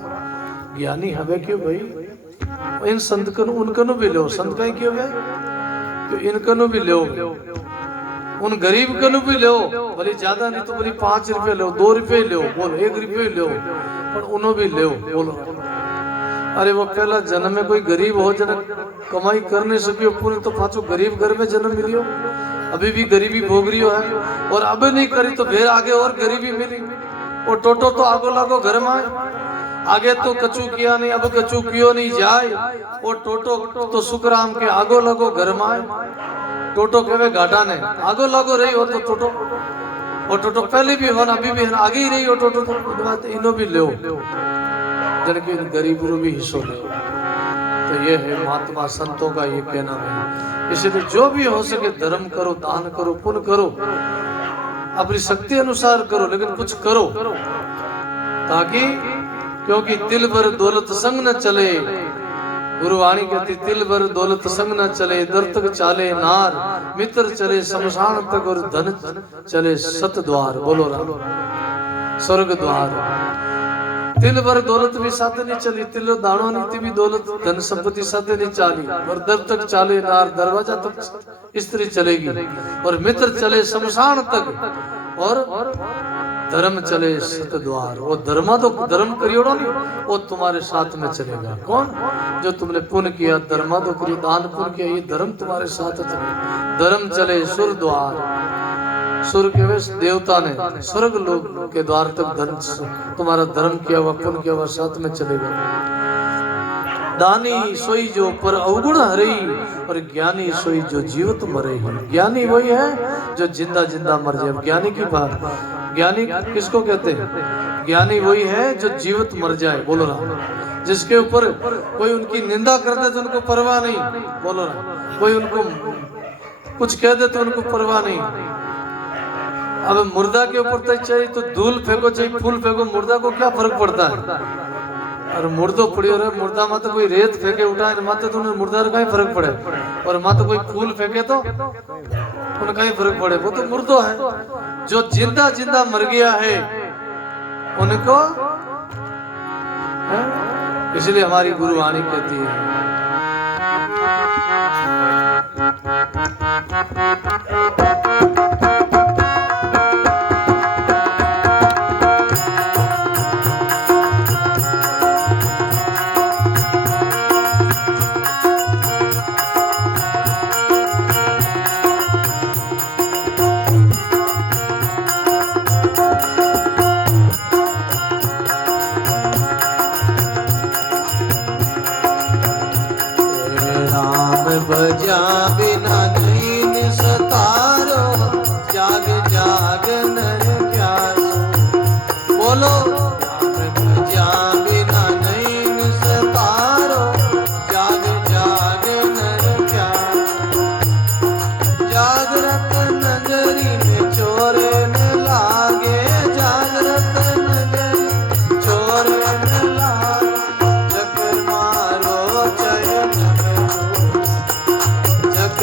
ज्ञानी हवे, क्यों भाई इन संत कनु उनकनु भी लो, संत का क्यों है तो इनकनु भी लो, उन गरीब कनु भी लो, भले ज्यादा नहीं तो भले 5 रुपए लो, 2 रुपए लो, बोलो 1 रुपये लो, पर उन्हों भी लो बोलो। अरे वो पहला जन्म में कोई गरीब हो, जन कमाई कर नहीं सकियो पूरी, तो पाछो गरीब घर में जन्म मिलियो, अभी भी गरीबी भोग रही है, और अब नहीं करी तो फिर आगे और गरीबी मिली। और टोटो तो आगो लागो घर में, आगे तो कछु किया नहीं, अब कछु कियो नहीं जाए, और टोटो तो सुखराम के आगो लगो घर में। टोटो कहे घाटा ने आगो लागो रही हो तो टोटो, और टोटो पहले भी हो अभी भी है, आगे ही रही हो टोटो, तो इनो भी लो, जन के गरीब रो भी हिस्सों ले। तो ये है महात्मा संतों का ये कहना है। इसलिए जो भी हो सके धर्म करो, दान करो, पुण्य करो, अपनी शक्ति अनुसार करो, लेकिन कुछ करो, ताकि क्योंकि तिल भर दौलत संग न चले, गुरुवाणी कहती तिल भर दौलत संग न चले, दर तक चाले नार, मित्र चले शमशान तक, और धन चले सत द्वार, बोलो राम स्वर्ग द्वार। तिल भर दौलत भी साथ नहीं चली, तिल दाणो नीति भी दौलत धन संपत्ति साथ नहीं चाली, और दर तक चाले नार, दरवाजा तक स्त्री चलेगी, और मित्र चले शमशान तक, और धर्म चले सत द्वार। वो धर्मा तो धर्म करियोड़ो नहीं, वो तुम्हारे साथ में चलेगा। कौन? जो तुमने पुण्य किया, धर्मा तो करियो, दान पुण्य किया, ये धर्म तुम्हारे साथ चले। धर्म चले सुर द्वार, सुर के वे देवता ने स्वर्ग लोक के द्वार तक धर्म, तुम्हारा धर्म किया हुआ पुण्य किया हुआ साथ में चलेगा। दानी सोई जो पर अवगुण हरई, और ज्ञानी सोई जो जीवत मरे ही। ज्ञानी वही है जो जिंदा जिंदा मर जाए। ज्ञानी की बात, ज्ञानी किसको कहते हैं? ज्ञानी वही है जो जीवित मर जाए, बोलो ना। जिसके ऊपर कोई उनकी निंदा कर दे तो उनको परवाह नहीं, बोलो ना। कोई उनको कुछ कह दे तो उनको परवाह नहीं। अब मुर्दा के ऊपर तो चाहिए तो धूल फेंको, चाहिए फूल फेंको, मुर्दा को क्या फर्क पड़ता है? और मुर्दो पड़ियो रहे, मुर्दा मत कोई रेत फेंके उठाए मत तो मुर्दा का ही फर्क पड़े, और मत कोई फूल फेंके तो उनका ही फर्क पड़े। वो तो मुर्दो है। जो जिंदा जिंदा मर गया है उनको, इसलिए हमारी गुरुवाणी कहती है बजा बिना नहीं सतारो, जाग जाग नर प्यासो। बोलो बजा बिना नहीं सतारो, जाग जाग नर प्यासो। जागृत नगरी में चोर न लागे, जागृत नगरी चोर न लागे। जग मारो चयन जग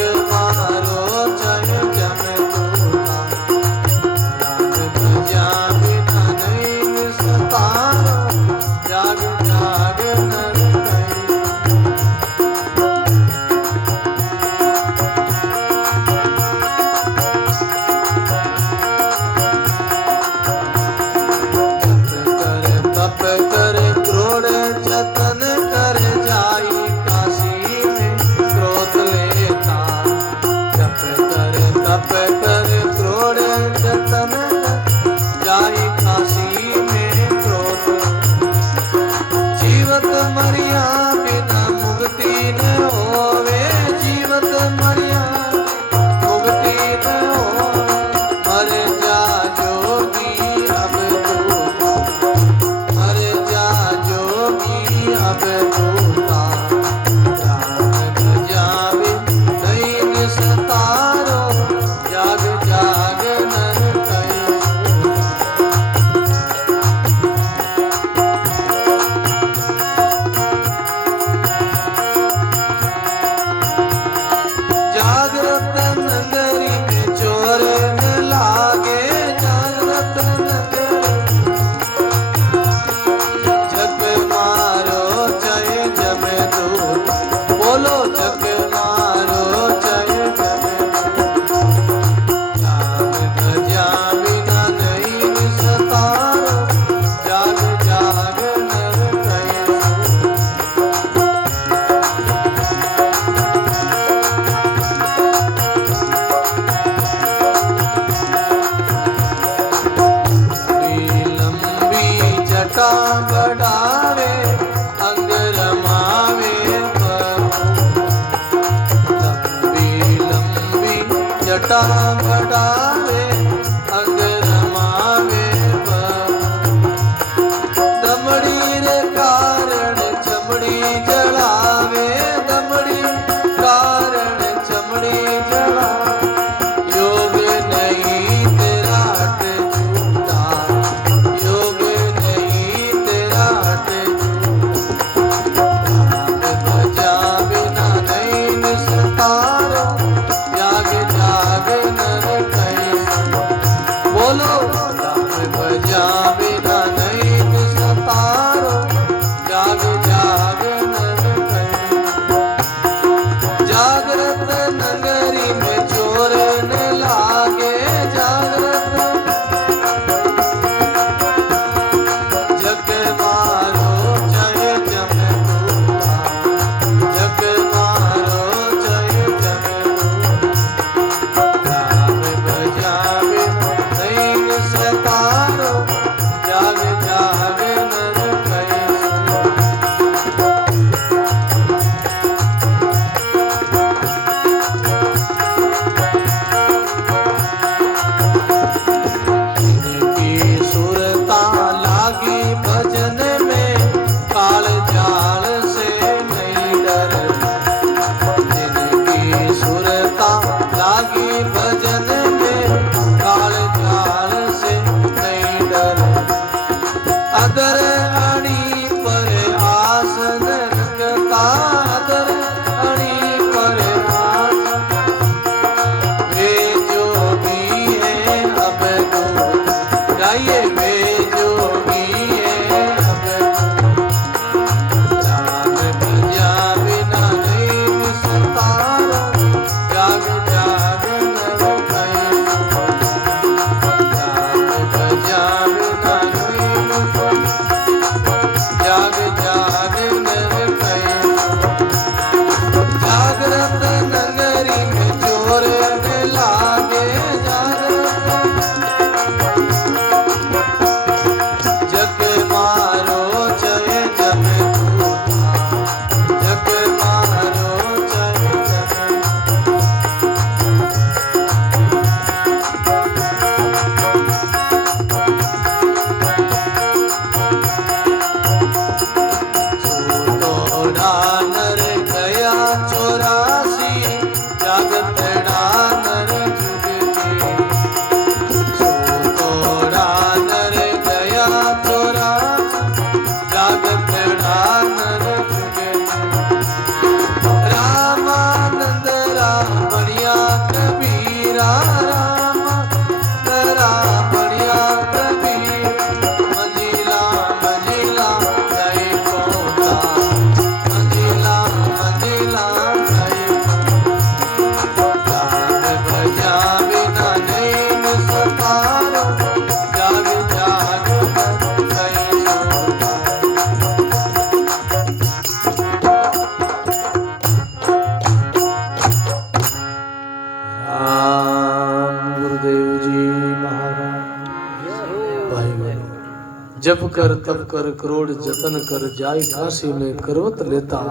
अब दूता जाग बजावे नैन सतारो जाग जाग नर कहे जागृत नगरी में चोर न लागे जागृत नगरी जग मारो जय जमे दूत बोलो जग मारो जय जमे जाग बजा बिना नहीं सतारो जाग जाग नर कहे लंबी जटा बढ़ावे अंग रमावे लंबी जटा बढ़ावे अंग रमावे दमड़ी रे कारण चमड़ी जलावे दमड़ी कारण चमड़ी जला योग नहीं तेरा हट झूठा योग नहीं तेरा हट जाग बजा बिना नहीं सतारो जाग जाग नर कहे बोलो जाग बजा बिना नहीं सतारो जाग जाग नर कहे जागृत नगरी में चोर न लागे जागृत जग मारो जय जमे दूता जग मारो जय जमे दूता जाग बजावे नहीं सतारो जाग जाग नर कहे जिनकी सुरता लागी भजन में काल जाल से नहीं डर जिनकी सुरता लागी भजन में काल जाल से नहीं डर अदर अड़ी पर आसन रखता अदर अड़ी पर आसन वे जो भी है अब दूत गाइए वे जो भी है अब जाग बजा बिना नहीं सतारो जाग जाग नर कहे जाग बजा बिना नहीं जाग जाग नर कहे जागृत नगरी में चोर न लागे जागृत जग मारो जय जमे दूता जग मारो जय जमे तोड़ा नर गया 84 जागत नर जुगे तोड़ा नर गया 84 जागत नर जुगे रामानंद रामणिया कबीरा रामानंद रामणिया कबीर मंजिला मंजिला जय पहुंचा मंजिला मंजिला जय जाग बजा बिना नहीं सतारो जाग जाग कहे राम गुरुदेव जी महाराज भाई बहन जप कर तप कर करोड़ जतन कर जाय काशी में करवत लेता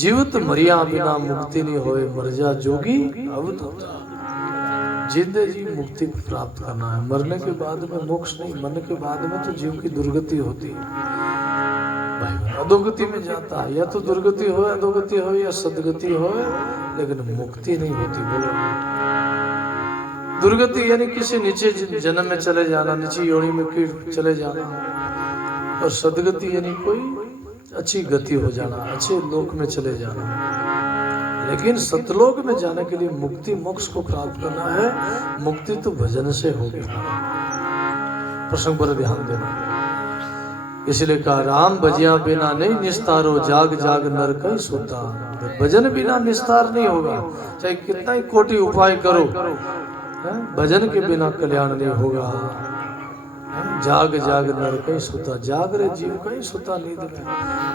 जीवत मरिया बिना मुक्ति नहीं होए मर जा जोगी अब तो जिंदे जी मुक्ति को प्राप्त करना है। मरने के बाद में मोक्ष नहीं, मरने के बाद में तो जीव की दुर्गति होती है। अधोगति में जाता है, या तो दुर्गति हो, अधोगति हो, या सदगति हो, लेकिन मुक्ति नहीं होती। बोलो, दुर्गति यानी किसी नीचे जन्म में चले जाना, नीचे योनि में कीट चले जाना, और सदगति यानी कोई अच्छी गति हो जाना, अच्छे लोक में चले जाना। लेकिन सतलोक में जाने के लिए मुक्ति मोक्ष को प्राप्त करना है। मुक्ति तो भजन से होगी। प्रसंग पर ध्यान देना। इसलिए कहा, राम भजिया बिना नहीं निस्तारो, जाग जाग नर कहीं सोता। भजन बिना निस्तार नहीं होगा, चाहे कितना ही कोटि उपाय करो, भजन के बिना कल्याण नहीं होगा। जाग जाग नर कहीं सोता, जाग रहे जीव कहीं सोता नींद में।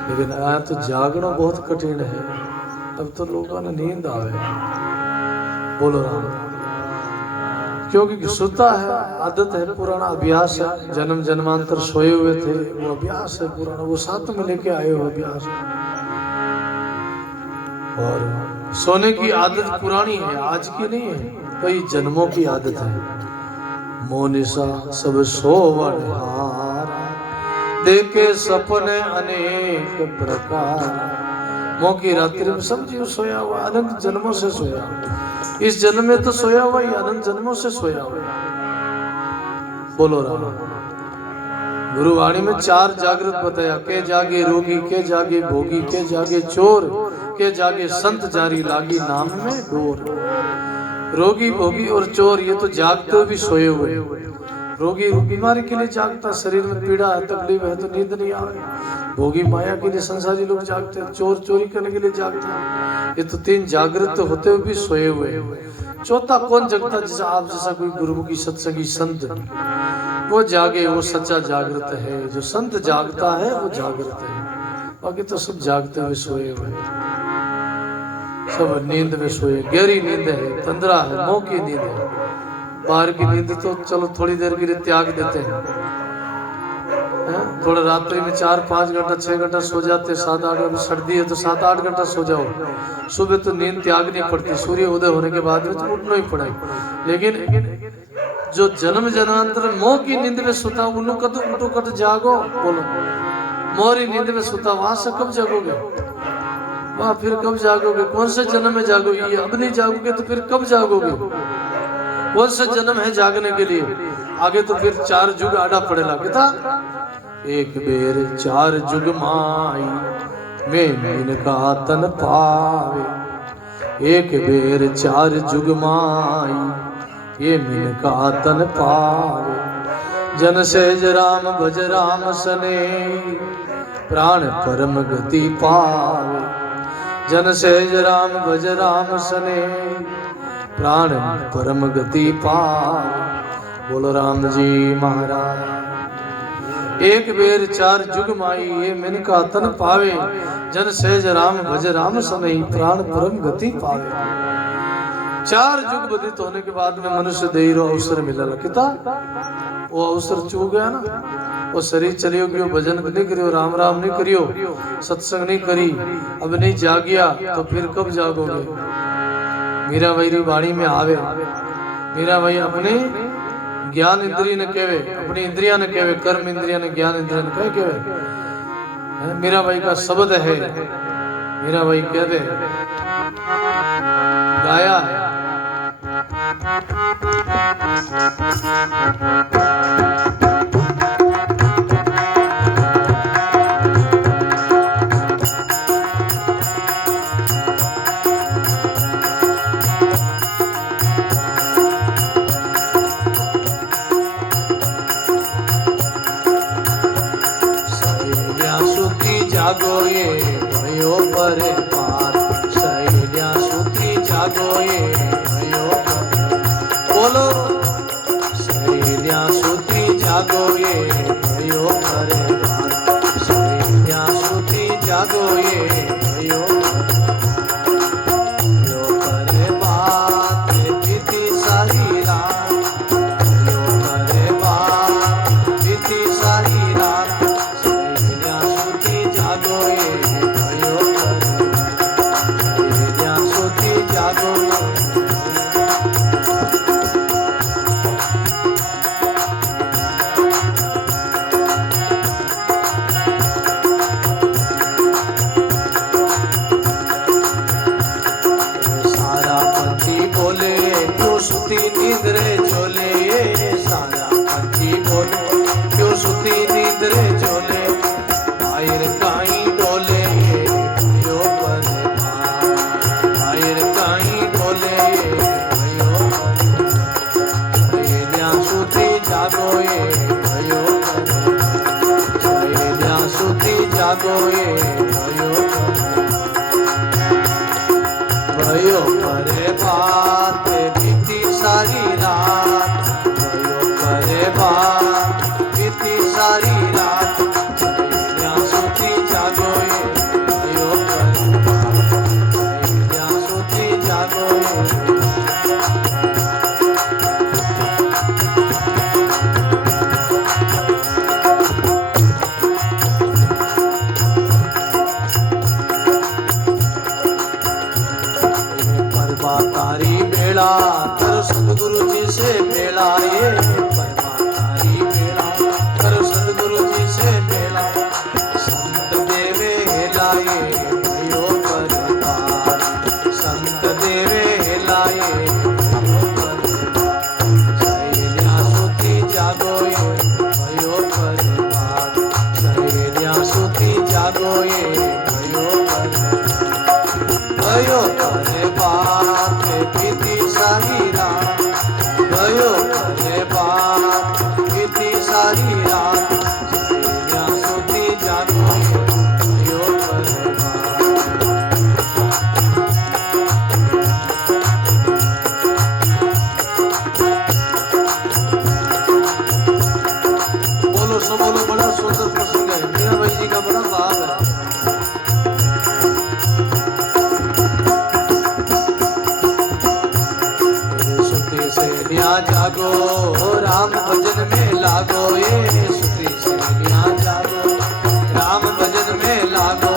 लेकिन आया तो जागना बहुत कठिन है, तब तो लोगों ने नींद आवे। बोलो राम, क्योंकि सोता है, आदत है, पुराना अभ्यास है, जन्म जन्मांतर सोए हुए थे, वो अभ्यास है पुराना, वो साथ में लेके आए हो अभ्यास। और सोने की आदत पुरानी है, आज की नहीं है, कई जन्मों की आदत है। मोनिसा सब सोवन हारा, देखे सपने अनेक प्रकार। मोह की रात्रि में सब जीव सोया हुआ, अनंत जन्मों से सोया हुआ। इस जन्म में तो सोया हुआ ही, अनंत जन्मों से सोया हुआ। बोलो राम। गुरुवाणी में 4 जागृत बताया, के जागे रोगी, के जागे भोगी, के जागे चोर, के जागे संत जारी लागी नाम में डोर। रोगी भोगी और चोर ये तो जागते हुए भी सोए हुए। रोगी बीमारी के लिए जागता, शरीर में पीड़ा है, तकलीफ है तो नींद नहीं आवे। भोगी माया के लिए संसारी लोग जागते हैं, चोर चोरी करने के लिए जागता है। ये तो 3 जागृत होते हुए भी सोए हुए। चौथा कौन जगता? जैसा आप जैसा कोई गुरुमुखी सत्संगी संत, वो जागे, वो सच्चा जागृत है। जो संत जागता है वो जागृत है, बाकी तो सब जागते हुए सोए हुए, सब नींद में सोए। गहरी नींद है, तंद्रा है, मोह की नींद है। बाहर की नींद तो चलो थोड़ी देर के लिए त्याग देते हैं, थोड़ा रात्रि में 4-5 घंटा 6 घंटा सो जाते, 7-8 घंटा, सर्दी है तो 7-8 घंटा सो जाओ। सुबह तो नींद त्यागनी पड़ती, सूर्य उदय होने के बाद में तो उठना ही पड़ेगा। लेकिन जो जन्म जन्मांतर मोह की नींद में सोता, उठो कट जागो। बोलो, मोहरी नींद में सोता, वहां से कब जागोगे? वहां फिर कब जागोगे? कौन से जन्म में जागोगे? अब नहीं जागोगे तो फिर कब जागोगे? कौन सा जन्म है जागने के लिए? आगे तो फिर 4 जुग आड़ा पड़ेगा। कितना? एक बेर 4 जुग माई में मीन का तन पावे। एक बेर 4 जुग माई ये मीन का तन पावे। जन सेज राम भज राम सने प्राण परम गति पावे। जन सेज राम भज राम सने प्राण परम गति पावे। बोलो राम जी महाराज। एक बेर 4 जुग माई ये मन का तन पावे। जन सहज राम भज राम सनई प्राण परम गति पावे। 4 जुग व्यतीत होने के बाद में मनुष्य देही रो अवसर मिला। किता वो अवसर चूक गया ना, वो शरीर चलियो गयो, भजन नहीं करियो, राम राम नहीं करियो, सत्संग नहीं करी, अब नहीं जागिया तो फिर कब जागोगे? मीरा भाई वाणी में आवे, मीरा भाई अपने ज्ञान इंद्रिय ने कहवे, अपनी इंद्रिया ने कहवे, कर्म इंद्रिया ने ज्ञान इंद्रिया ने कहे कहवे। मीरा भाई का शब्द है, मीरा भाई कहते गाया है। जागो ये भयो पर पार, सहेलियां सूती जागो ये भयो पर। बोलो सहेलियां सूती जागो ये भयो पर पार, सहेलियां सूती जागो ये भयो पर बात बीती सारी रात, भयो पर बात बीती सारी रात। जागो ये भयो करे बात बीती सारी रात, भयो करे बात बीती सारी रात, सहेलियां सोती जागो ये भयो करे बात, सहेलियां सोती जागो ये। तारी बेड़ा कर सतगुरु जी से मेला, ये तारी बेड़ा कर सतगुरु जी से मेला, संत देवे लाए भयो परवार, संत देवे लाए भयो परवार, सहेलियां सोती जागो ये भयो परवार, सहेलियां सोती जागो ये भयो परवार, भयो करे बात बीती सारी रात, भयो करे बात बीती सारी रात, सहेलियां सोती जागो ये भयो करे बात। बोलो सो बोलो, बड़ा सुंदर प्रसंग है, मीरा भाई जी का बड़ा भाव है। सहेलियां जागो राम भजन में लागो, ये सुती सहेलियां जागो राम भजन में लागो,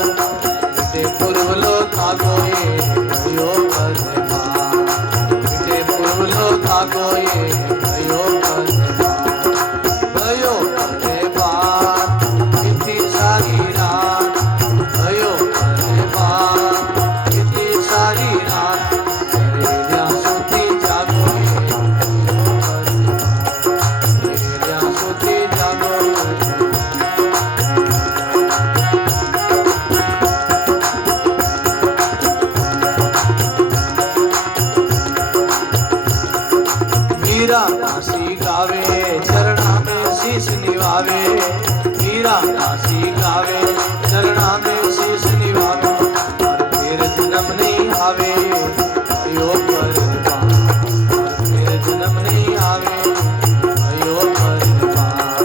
मिटे पूर्व लो थागो ये भयो परवार, मिटे पूर्व लो थागो ये भयो परवार, भयो परवार बीती सारी रात, भयो परवार बीती सारी रात, सहेलियां सोती जागो मीरा दासी गावे चरणा में शीश निभावे, मीरा दासी गावे चरणा में शीश निभावे, और फिर जन्म नहीं आवे भयो परवार, और फिर जन्म नहीं आवे भयो परवार,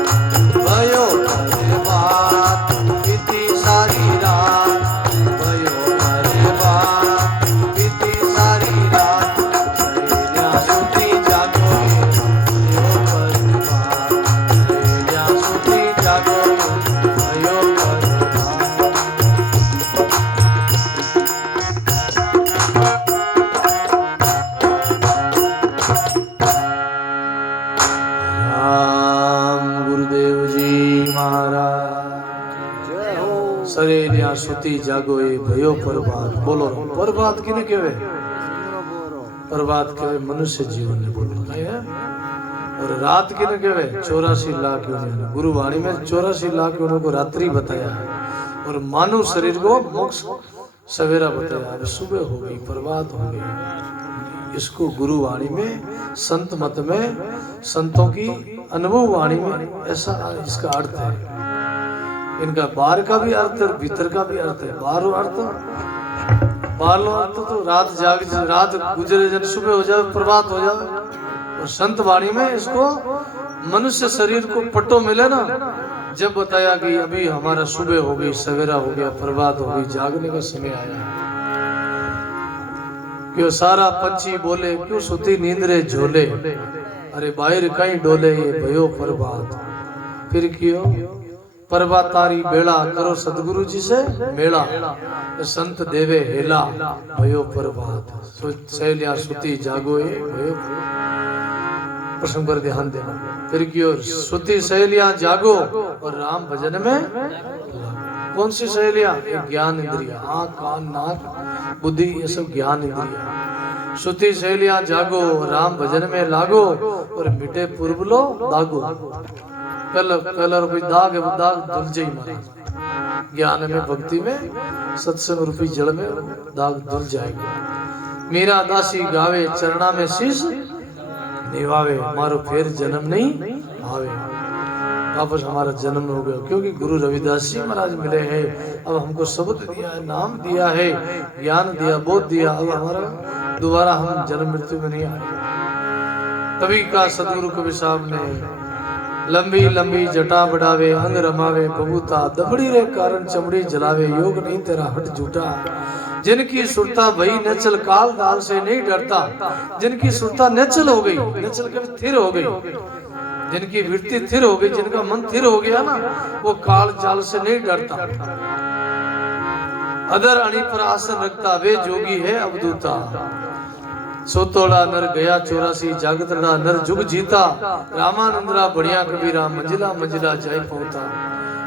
भयो परवार बीती सारी रात, भयो परवार बीती सारी रात, सहेलियां सोती जागो ये भयो परवार, सहेलियां सोती जागो ये भयो परवार। राम गुरुदेव जी महाराज जय हो। सहेलियां सुती जागो ये भयो प्रभात। बोलो प्रभात किने केवे? प्रभात केवे मनुष्य जीवन ने बोलो है। और रात किने केवे? 84 लाख योनियों। गुरु वाणी में 84 लाख योनियों को रात्रि बताया है और मानव शरीर को मोक्ष सवेरा बताया। अब सुबह हो गई, प्रभात हो गई। इसको गुरु वाणी में, संत मत में, संतों की अनुभव वाणी में ऐसा इसका अर्थ है। इनका बाहर का भी अर्थ है, भीतर का भी अर्थ है। बाहरो अर्थ तो रात गुजरे जन सुबह हो जाए, प्रभात हो जाए। और संत वाणी में इसको मनुष्य शरीर को पट्टो मिले ना, जब बताया कि अभी हमारा सुबह हो गई, सवेरा हो गया, प्रभात हो गई, जागने का समय आया। क्यों सारा पंछी बोले, क्यों सुती नींद रे झोले, अरे बाहर कहीं डोले ये भयो प्रभात। फिर क्यों प्रभात तारी बेड़ा, करो सदगुरु जी से मेला, संत देवे हेला भयो प्रभात। सहेलियां सुती जागो ये भयो प्रसंग पर ध्यान देना। फिर क्यों सुती सहेलियां जागो और राम भजन में लागो। कौन सी सहेलियां? ज्ञान इंद्रिया, आँख कान नाक बुद्धि, ये सब ज्ञान इंद्रिया। सुती सहेलियां जागो राम भजन में लागो और मिटे पूर्व लो दागो। कलर कोई दाग है, वो दाग धुल जाई महाराज। ज्ञान में, भक्ति में, सत्संग रूपी जल में दाग धुल जाएगा। मीरा दासी गावे चरणा में शीश निभावे, मारो फिर जन्म नहीं आवे। वापस हमारा जन्म हो गया, क्योंकि गुरु रविदास जी महाराज मिले हैं। अब हमको शब्द दिया है, नाम दिया है, ज्ञान दिया, बोध दिया। अब हमारा दोबारा हम जन्म मृत्यु में नहीं आए। तभी का सदगुरु कबीर साहब ने लंबी लंबी जटा बढ़ावे, अंग रमावे बबूता, दबड़ी रे कारण चमड़ी जलावे, योग नहीं तेरा हट झूठा। जिनकी सुरता भई नेचल काल दाल से नहीं डरता, जिनकी सुरता नेचल हो गई, नेचल के थिर हो गई, जिनकी वृत्ति थिर हो गई, जिनका मन थिर हो गया ना, वो काल जाल से नहीं डरता। अदर अणी पर आसन रखता, वे जोगी है अवधूता। सोतोड़ा नर गया 84, जागतड़ा नर जुग जीता। रामानंदरा बढ़िया कबीरा, मंजिला मंजिला जाय पहुंचा।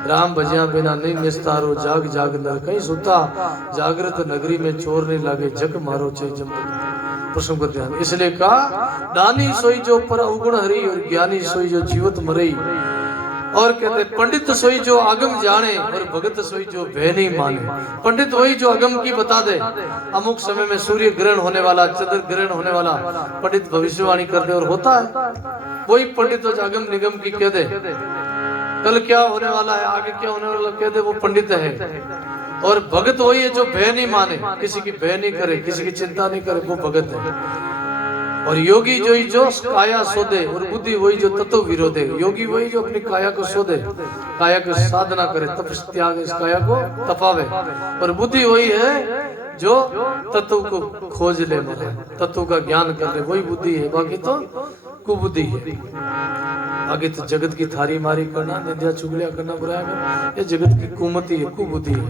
राम भजिया बिना नहीं निस्तारो, जाग जाग नर कहीं सुता। जागृत नगरी में चोर नहीं लागे, जग मारो चे जम। प्रसंग पर ध्यान। इसलिए कहा दानी सोई जो पर अवगुण हरी, और ज्ञानी सोई जो जीवत मरई। और कहते पंडित सोई जो आगम जाने, और भगत सोई जो भय नहीं माने। पंडित वही जो अगम की बता दे। अमुक समय में सूर्य ग्रहण होने वाला, चंद्र ग्रहण होने वाला, पंडित भविष्यवाणी कर दे और होता है। वही पंडित जो अगम निगम की कह दे, कल क्या होने वाला है, आगे क्या होने वाला कह दे, वो पंडित है। और भगत वही है जो भय नहीं माने, किसी की भय नहीं करे, किसी की चिंता नहीं करे, वो भगत है। और योगी जो काया सोदे, और बुद्धि वही जो तत्व विरोधे। योगी वही जो अपनी काया को सोदे, काया की साधना करे, तपस त्याग इस काया को तपावे। और बुद्धि वही है जो तत्व को खोज ले, मतलब तत्व का ज्ञान कर ले, वही बुद्धि है। बाकी तो कुबुद्धि है। आगे तो जगत की थारी मारी करना, निंदा चुगलिया करना, बुराया करना, ये जगत की कुमति है, कुबुद्धि है।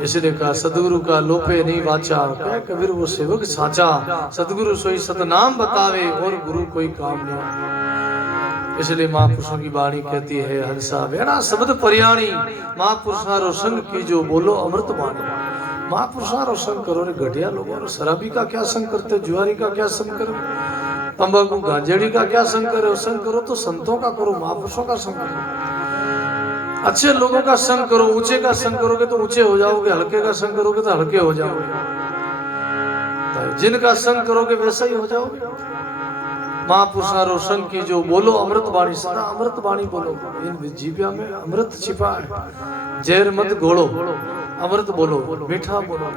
इसलिए कहा सदगुरु का लोपे नहीं वाचा, क्या कबीर वो सेवक साचा। सदगुरु सोई सतनाम बतावे, और गुरु कोई काम नहीं। इसलिए महापुरुषों की वाणी कहती है, हंसा वेणा शब्द परियाणी, महापुरुषारो संग की जो बोलो अमृत वाणी। महापुरुषारो संग करो रे घटिया लोगों, शराबी का क्या संग करते, जुआरी का क्या संग करो, तंबाकू गांजेड़ी का क्या संग करो। संग करो तो संतों का करो, महापुरुषों का संग करो, अच्छे लोगों का संग करो। ऊंचे का संग करोगे तो ऊंचे हो जाओगे, हल्के का संग करोगे तो हल्के हो जाओगे। जिनका संग करोगे वैसा ही हो जाओगे। महापुरुषारो संग की जो बोलो अमृत वाणी, सदा अमृत वाणी बोलो। इन जीविया में अमृत छिपा है, जहर मत घोलो, अमृत बोलो, मीठा बोलो।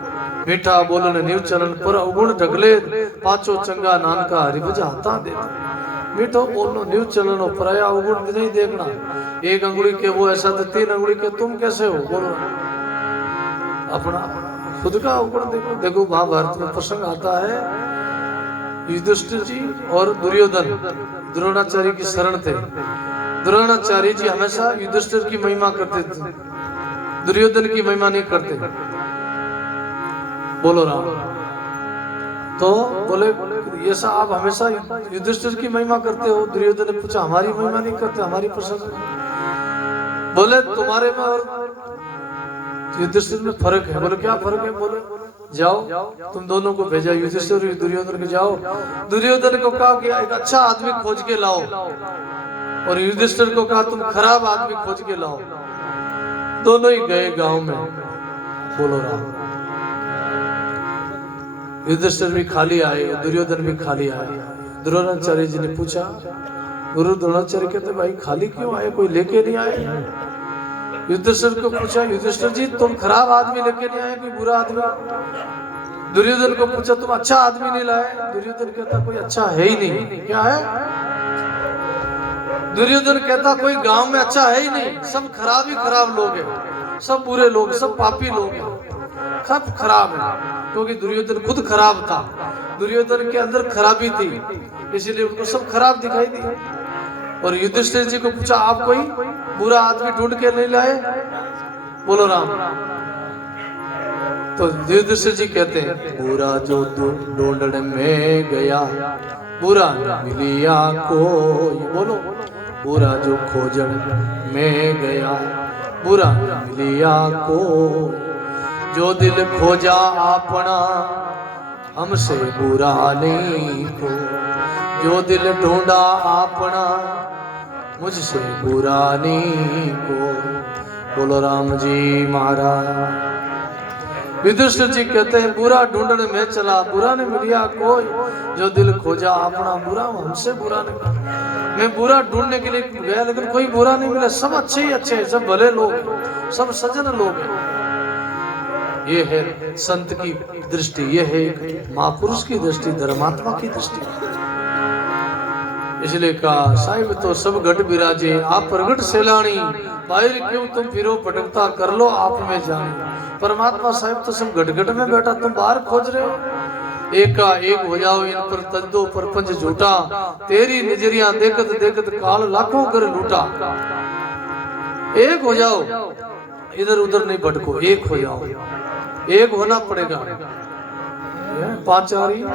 मीठा बोलन न्यू चलन पर अवगुण ढगले, पाचो चंगा नानका हरिभज हाथा देता। मीठो बोलो, न्यू चलन, पराया अवगुण नहीं देखना। एक अंगुली के वो ऐसा तो 3 अंगुली के तुम कैसे हो, बोलो अपना खुद का अवगुण देखो। देखो महाभारत में प्रसंग आता है, युधिष्ठिर जी और दुर्योधन द्रोणाचार्य की शरण थे। द्रोणाचार्य जी हमेशा युधिष्ठिर की महिमा करते थे, दुर्योधन की महिमा नहीं करते। बोलो राम। तो बोले ये सा आप हमेशा युधिष्ठिर की महिमा करते हो। दुर्योधन ने पूछा हमारी महिमा नहीं करते, हमारी प्रशंसा। बोले तुम्हारे में और युधिष्ठिर में फर्क है। बोले क्या फर्क है? बोले जाओ तुम दोनों को भेजा, युधिष्ठिर और दुर्योधन को जाओ। दुर्योधन को कहा कि एक अच्छा आदमी खोज के लाओ, और युधिष्ठिर को कहा तुम खराब आदमी खोज के लाओ। दोनों ही गए गांव में। बोलो राम। युधिष्ठिर भी खाली आए, दुर्योधन भी खाली आए। द्रोणाचार्य जी ने पूछा, गुरु द्रोणाचार्य कहते भाई खाली क्यों आए, कोई लेके नहीं आए? युधिष्ठिर को पूछा, युधिष्ठिर जी तुम खराब आदमी लेके नहीं आए, कोई बुरा आदमी? दुर्योधन को पूछा तुम अच्छा आदमी नहीं लाए? दुर्योधन कहता कोई अच्छा है ही नहीं। क्या है? दुर्योधन कहता कोई गांव में अच्छा है ही नहीं, सब खराब ही खराब लोग हैं, सब बुरे लोग, सब पापी लोग हैं, सब खराब है। क्योंकि दुर्योधन खुद खराब था, दुर्योधन के अंदर खराबी थी, इसीलिए उनको सब खराब दिखाई दी। और युधिष्ठिर जी को पूछा आप कोई बुरा आदमी ढूंढ के नहीं लाए? बोलो राम। तो युधिष्ठिर जी कहते हैं बुरा जो ढूंढने में गया, बुरा मिलिया कोई। बोलो बुरा जो खोजन में गया, बुरा मिलिया कोई। जो दिल खोजा अपना, हमसे बुरा नहीं को। जो दिल ढूंढा अपना, मुझसे बुरा नहीं को। बोलो राम जी महाराज। युधिष्ठिर जी कहते हैं बुरा ढूंढने में चला, बुरा ने मिलिया कोई, जो दिल खोजा अपना बुरा हमसे बुरा नहीं। मैं बुरा ढूंढने के लिए गया लेकिन कोई बुरा नहीं मिला, सब अच्छे ही अच्छे हैं, सब भले लोग हैं, सब सज्जन लोग हैं। ये है संत की दृष्टि, ये है एक महापुरुष की दृष्टि, धर्मात्मा की दृष्टि। इसलिए कहा साहिब तो सब घट विराजे, आप प्रगट सेलानी, बाहर क्यों तुम फिरो भटकता, कर लो आप में जानी। परमात्मा साहिब तो सब घट घट में बैठा, तुम बाहर खोज रहे हो। एक का एक हो जाओ इन पर तज दो परपंच झूठा, तेरी नजरिया देखत देखत काल लाखों कर लूटा। एक हो जाओ, इधर उधर नहीं भटको, एक हो जाओ, एक होना पड़ेगा। पांचारी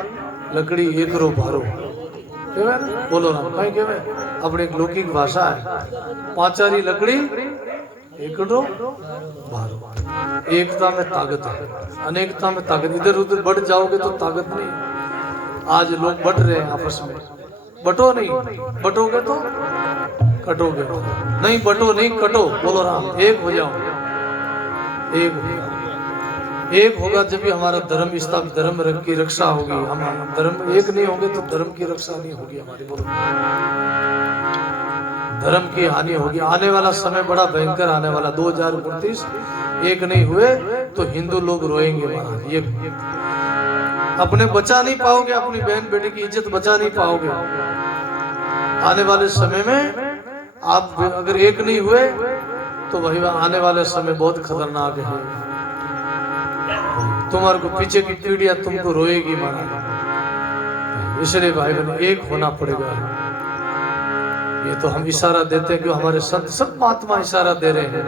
लकड़ी एक रो भारो, बोलो ना भाई के अपनी एक लौकिक भाषा है, पांचारी लकड़ी एक रो भारो। एकता में ताकत है, अनेकता में ताकत। इधर उधर बढ़ जाओगे तो ताकत नहीं। आज लोग बढ़ रहे हैं आपस में, बटो नहीं, बटोगे तो कटोगे, नहीं बटो नहीं कटो, बोलो राम, एक हो जाओ, एक हो जाओ। एक होगा जब भी हमारा धर्म स्थापित, धर्म की रक्षा होगी। हम धर्म एक नहीं होंगे तो धर्म की रक्षा नहीं होगी हमारी, बोलो धर्म की हानि होगी। आने वाला समय बड़ा भयंकर आने वाला, 2029 एक नहीं हुए तो हिंदू लोग रोएंगे महाराज। ये अपने बचा नहीं पाओगे, अपनी बहन बेटी की इज्जत बचा नहीं पाओगे। आने वाले समय में आप अगर एक नहीं हुए तो वही आने वाले समय बहुत खतरनाक है। तुम्हारे को पीछे की पीढ़ियां तुमको रोएगी महाराज। इसलिए भाई बहन एक होना पड़ेगा। ये तो हम इशारा देते हैं कि हमारे संत सब महात्मा इशारा दे रहे हैं।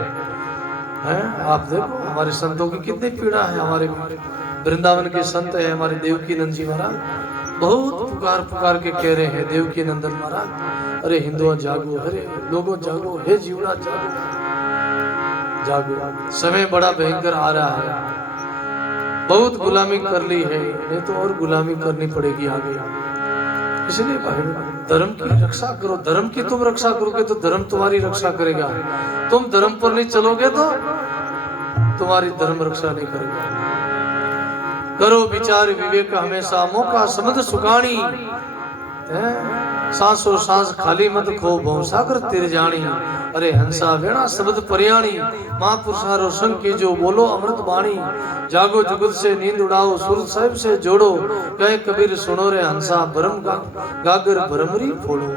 आप देखो हमारे संतों की कितनी पीड़ा है। हमारे वृंदावन के संत है हमारे देवकी नंद जी महाराज, बहुत पुकार पुकार के कह रहे हैं देवकी नंदन महाराज, अरे हिंदुओं जागो, अरे लोगों जागो, हे जीवड़ा जागो, जागो। समय बड़ा भयंकर आ रहा है, बहुत गुलामी कर ली है, नहीं तो और गुलामी करनी पड़ेगी आगे। इसलिए भाई धर्म की रक्षा करो, धर्म की तुम रक्षा करोगे तो धर्म तुम्हारी रक्षा करेगा। तुम धर्म पर नहीं चलोगे तो तुम्हारी धर्म रक्षा नहीं करेगा। करो विचार विवेक हमेशा, मौका समझ सुखानी, सांसों सांस खाली मत खो, भवसागर तिर जानी। अरे हंसा वेणा शब्द पर्याणी, महापुरुषारो संग की जो बोलो अमृत वाणी। जागो जुगत से नींद उड़ाओ, सूरज साहिब से जोड़ो, कहे कबीर सुनो रे हंसा, भरम गागर भरमरी फोड़ो।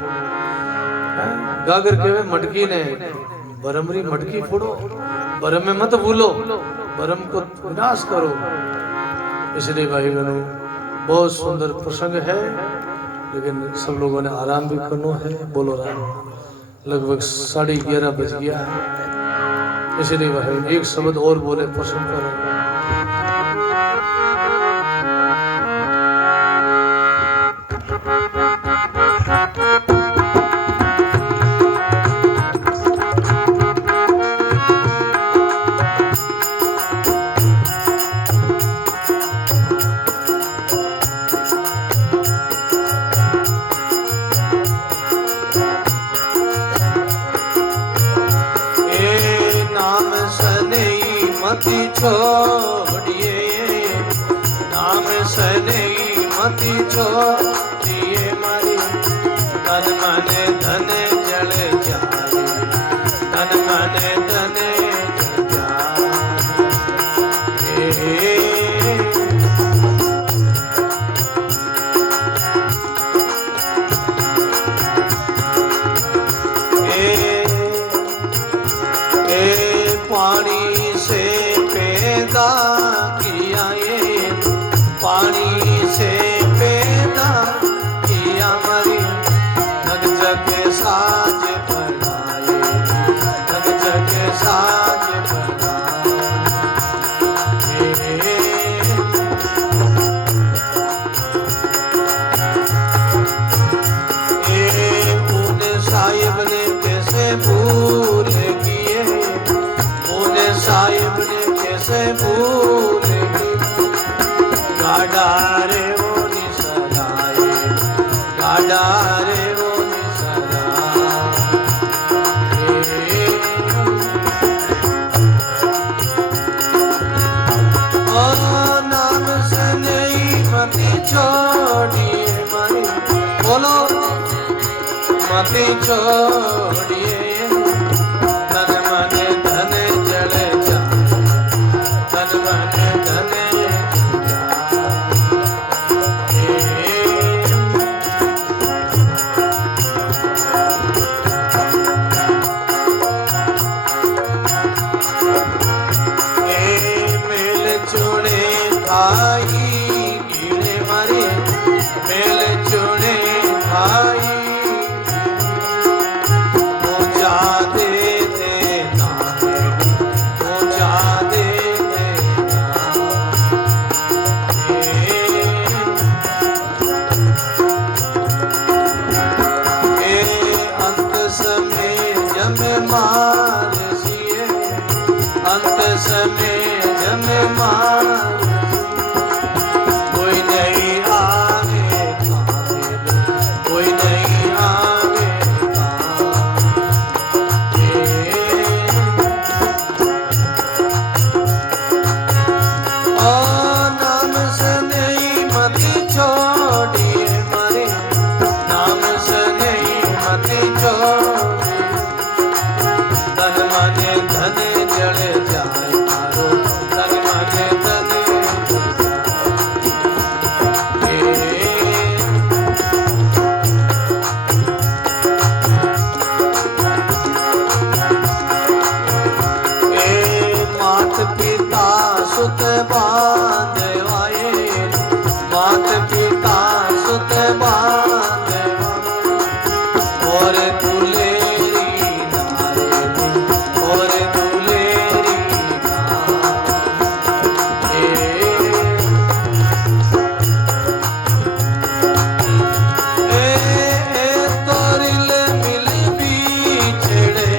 गागर के मटकी ने भरमरी मटकी फोड़ो, भरम में मत भूलो, भरम को विनाश करो। इसलिए भाई बहनों बहुत सुंदर प्रसंग है, लेकिन सब लोगों ने आराम भी करना है। बोलो राम, लगभग 11:30 बज गया है। इसलिए भाई एक शब्द और बोले प्रसंग पर। छोड़िए नाम सने मती छोड़िए, मारी तन मन धन जल जाए, तन मन धन जल जाए। पानी से पैदा किया, ये पानी से पैदा किया, मरी नग जग साज बनाए, नग जग साज बनाए। पूने साहिब ने कैसे भूल किए, पूने साहिब ने कैसे भूल की, गाड़ा रे वो निसराए, गाड़ा रे वो निसराए। और छोड़िए तन मन धन जल जाए तन मन धन मेल चुने भाई कीड़े मारे मेल चुने भाई पूजा दे देना पूजा दे देना अंत समय जम मार सिए अंत समय जम मार कोई नहीं आवे काबिल कोई नहीं आवे ओ नाम से नहीं मत छोड़िए मरे नाम से नहीं मत छोड़िए तन मन धन जल जाए मारो तन मन धन मात पिता सुत बांधवाए मात पिता सुत बांधवाए और दुलेरी नारे और दुलेरी नारे तोरिल मिल बिछड़े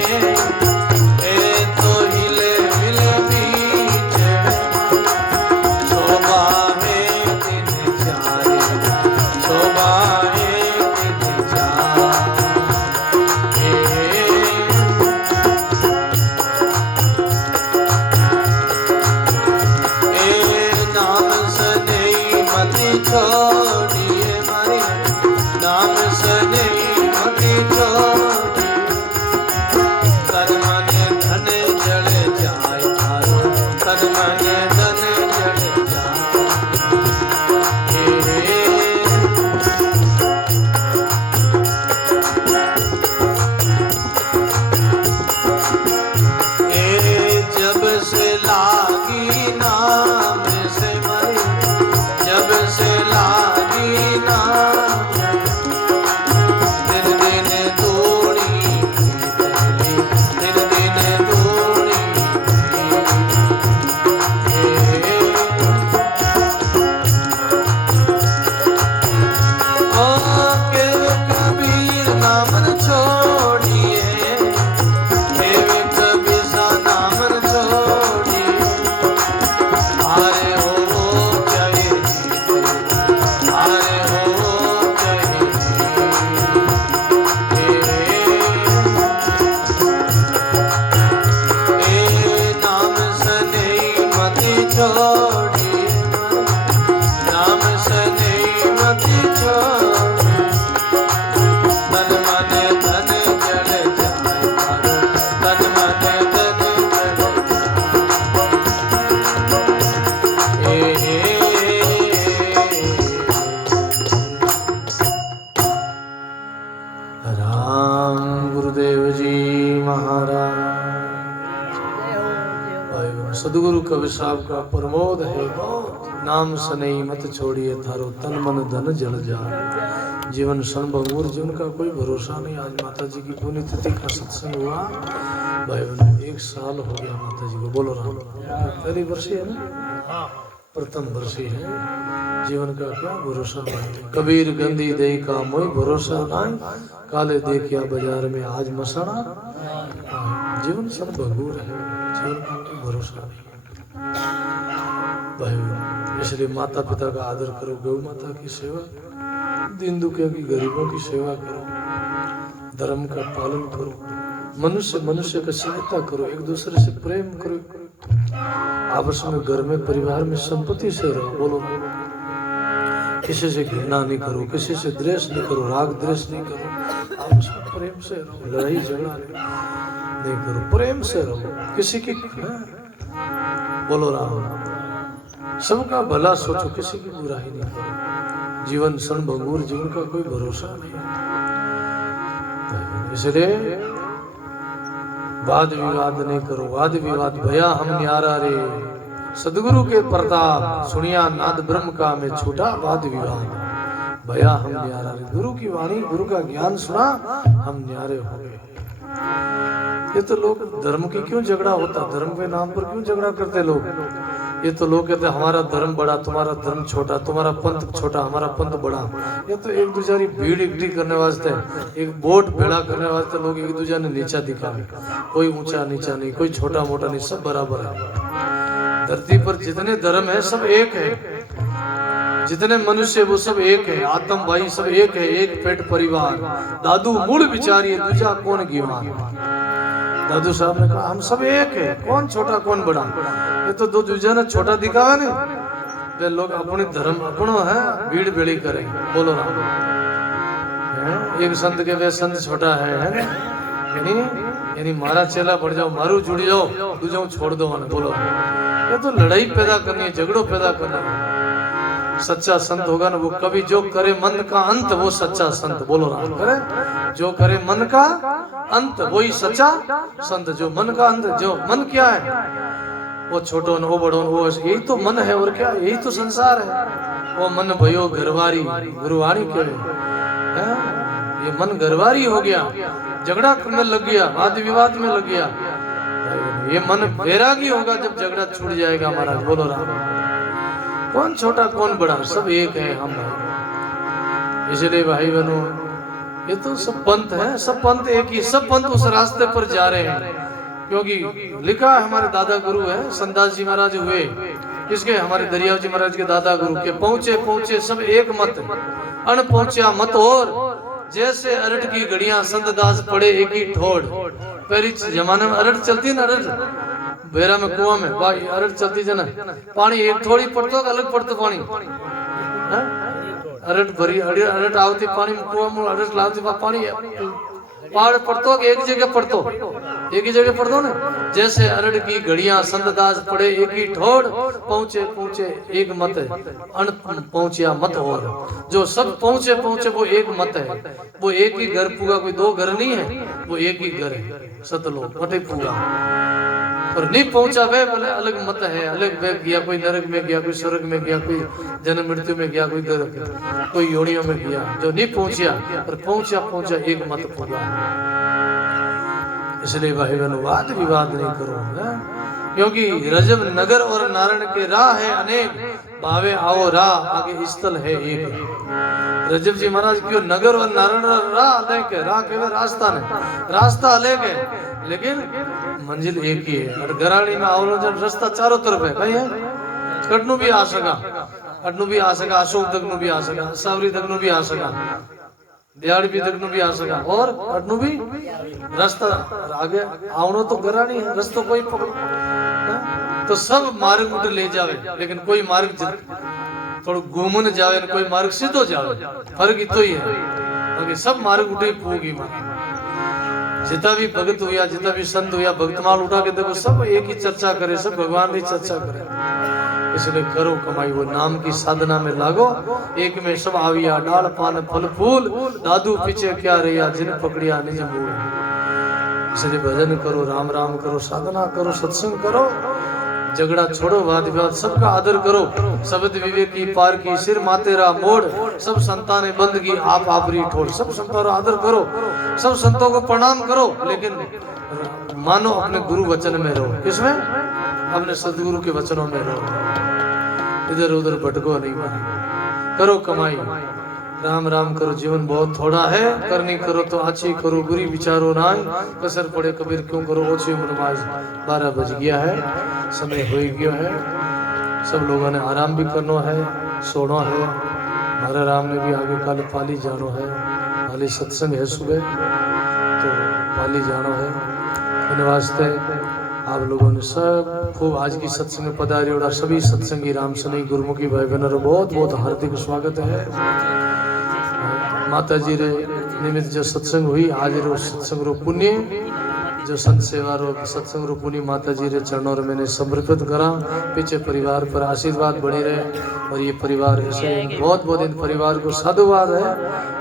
तो हिले मिल बिछड़े शोभा है दिन जाए शोभा है दिन जाए नाम सने मत छोड़िए मारे नाम सने मत छोड़िए तन मन धन जल जाए मारो तन मन धन जल जाए जब से लागी नाम से मरे जब से लागी नाम दिन दिन दूरी दिन दिन दूरी ओ केव कबीर नामन छोड़िए केव कबीर सा नामन छोड़िए आरे हो जय आरे हो जय नाम सने मत छोड़िए नाम सने मत छोड़िए तन मन धन जल जाए मारो तन मन धन जल राम गुरुदेव जी महाराज सदगुरु कबीर साहब का प्रमोद है नाम सनई मत छोड़िए थारो तन मन धन जल जाए जीवन संभंगुर जीवन का कोई भरोसा नहीं। आज माता जी की पुण्यतिथि का सत्संग हुआ भाई बहन 1 साल हो गया माता जी को बोलो राम पहली वर्षी है ना प्रथम वर्षी है जीवन का क्या भरोसा नहीं। कबीर गंदी दे का मोई भरोसा नहीं काले देखिया बाजार में आज मसाना जीवन संभंगुर है जीवन का कोई भरोसा नहीं भाई। इसलिए माता पिता का आदर करो गौ माता की सेवा दीन दुखिया की गरीबों की सेवा करो धर्म का पालन करो मनुष्य मनुष्य का सहायता करो एक दूसरे से प्रेम करो आपस में घर में परिवार में संपत्ति से रहो बोलो किसी से घृणा नहीं करो, किसी से द्वेष नहीं करो, राग द्वेष नहीं करो, आपस में प्रेम से रहो, लड़ाई झगड़ा नहीं करो, प्रेम से रहो, किसी की बोलो राम, सबका भला सोचो, किसी की बुराई नहीं करो। जीवन क्षण भंगुर, जीवन का कोई भरोसा नहीं, इसलिए वाद विवाद नहीं करो। वाद विवाद भया हम न्यारा रे, सदगुरु के प्रताप सुनिया नाद ब्रह्म का में छूटा वाद विवाद भया हम न्यारा रे। गुरु की वाणी, गुरु का ज्ञान सुना, हम न्यारे हो गए। ये तो लोग धर्म की क्यों झगड़ा होता, धर्म के नाम पर क्यों झगड़ा करते लोग। ये तो लोग कहते हमारा धर्म बड़ा, तुम्हारा धर्म छोटा, तुम्हारा पंथ छोटा, हमारा पंथ बड़ा। ये तो एक दूसरे की भीड़ इकट्ठी करने वास्ते, एक वोट भेड़ा करने वास्ते लोग एक दूसरे ने नीचा दिखावे। कोई ऊंचा नीचा नहीं, कोई छोटा मोटा नहीं, सब बराबर है। धरती पर जितने धर्म है सब एक है, जितने मनुष्य वो सब एक है, आत्म भाई सब एक है, एक पेट परिवार। दादू मूल विचारिए दूजा कौन गीवान। दादू साहब ने कहा हम सब एक है, कौन छोटा कौन बड़ा। ये तो दो दूजा ने छोटा दिखावा नहीं, वे लोग अपने धर्म अपनो है भीड़ भेड़ी करें। बोलो राम, एक संत के वे संत छोटा है यानी मारा चेला पड़ जाओ, मारू जुड़ जाओ, दूजा छोड़ दो। बोलो, ये तो लड़ाई पैदा करनी है, झगड़ो पैदा करना है। सच्चा संत होगा ना वो कभी जो करे मन का अंत वो सच्चा संत। बोलो राम, करे जो करे मन का अंत वही सच्चा संत। जो मन का अंत, जो मन क्या है वो छोटो न वो बड़ो न वो, यही तो मन है और क्या, यही तो संसार है। वो मन भयो घरवारी, गुरुवाणी के ये मन घरवारी हो गया, झगड़ा करने लग गया, वाद विवाद में लग गया। ये मन वैरागी होगा जब झगड़ा छूट जाएगा महाराज। बोलो राम, कौन छोटा कौन बड़ा, सब एक है हम। इसलिए भाई बहनों, ये तो सब पंथ है, सब पंथ एक ही, सब पंथ उस रास्ते पर जा रहे हैं। क्योंकि लिखा है, हमारे दादा गुरु है संदास जी महाराज हुए, इसके हमारे दरियाव जी महाराज के दादा गुरु के पहुंचे पहुंचे सब एक मत, अन पहुंचा मत और। जैसे अरट की घड़ियां संत दास पड़े एक ही ठोड़। पहले जमाने में अरट चलती ना, अरट बेरा में कुआं में भाई अरट चलती जना, पानी एक थोड़ी पड़तो अलग पड़तो पानी। अरट भरी अरट आवती पानी में कुआं में अरट लावती पानी पहाड़ पड़तो कि एक जगह पड़तो, एक ही जगह पड़तो ना। जैसे अरट की घड़ियां संत दास पड़े एक ही ठोड़, पहुंचे पहुंचे एक मत है, अन पहुंचिया मत और। जो सब पहुंचे पहुंचे वो एक मत है, वो एक ही घर पूगा, कोई दो घर नहीं है, वो एक ही घर है सतलोक मटे पूगा। और नहीं पहुंचा वे बोले अलग मत है, अलग वे गया, कोई नरक में गया, कोई स्वर्ग में गया, कोई जन्म मृत्यु में गया, कोई योनियों में गया। जो नहीं पहुंचा और पहुंचा पहुंचा एक मत पूगा। इसलिए भाई बहनों, वाद विवाद नहीं करो है? क्योंकि रजब नगर और नारायण के राह है अनेक, भावे आओ राह आगे स्थल है एक। रजब जी महाराज क्यों नगर और नारायण राह अलग है, राह के रास्ता नहीं, रास्ता अलग है लेकिन मंजिल एक ही है। और गराड़ी में आओ रास्ता चारों तरफ है, कहीं है कटनू भी आ सका, कटनू भी आ सका, अशोक तक भी आ सका, सावरी तक भी आ सका, दिहाड़ी भी तक भी आ सका, और कटनू भी रास्ता आगे आवनो तो गराड़ी है, रास्ता कोई पकड़ो तो सब मार्ग उठ ले जावे, लेकिन कोई मार्ग थोड़ा घूमन जावे, कोई मार्ग सीधो जावे, फर्क इतो ही है। बाकी सब मार्ग उठे पूगी मार्ग। जितना भी भगत हुआ, जितना भी संत हुआ, भक्तमाल उठा के देखो सब एक ही चर्चा करे, सब भगवान की चर्चा करे। इसलिए करो कमाई, वो नाम की साधना में लागो, एक में सब आविया, डाल पान फल फूल, दादू पीछे क्या रहिया, जिन पकड़िया निज मूल। इसलिए भजन करो, राम राम करो, साधना करो, सत्संग करो, झगड़ा छोड़ो, वाद विवाद सबका आदर करो। शब्द विवेक की पार की, सिर मातेरा मोड़, सब संताने बंद की आप आपरी ठोड़। सब संतों का आदर करो, सब संतों को प्रणाम करो, लेकिन मानो अपने गुरु वचन में रहो। किसमें? अपने सदगुरु के वचनों में रहो, इधर उधर भटको नहीं। माने करो कमाई, राम राम करो, जीवन बहुत थोड़ा है, करनी करो तो अच्छी करो, बुरी विचारो ना, कसर पड़े कबीर क्यों करो ओछी उम्र में। 12 बज गया है, समय हो गया है, सब लोगों ने आराम भी करना है, सोना है। हमारे राम ने भी आगे कल पाली जानो है, पाली सत्संग है सुबह, तो पाली जानो है। इन वास्ते आप लोगों ने सब खूब आज की सत्संग में पधारे और सभी सत्संगी राम सनी गुरुमुखी भाई बहनों बहुत बहुत हार्दिक स्वागत है। माता जी रे निमित्त जो सत्संग हुई आज रो सत्संग रो पुण्य जो संत सेवा रो सत्संग रो पुण्य माता जी रे चरणों में मैंने समर्पित करा। पीछे परिवार पर आशीर्वाद बनी रहे और ये परिवार ऐसे बहुत बहुत इन परिवार को साधुवाद है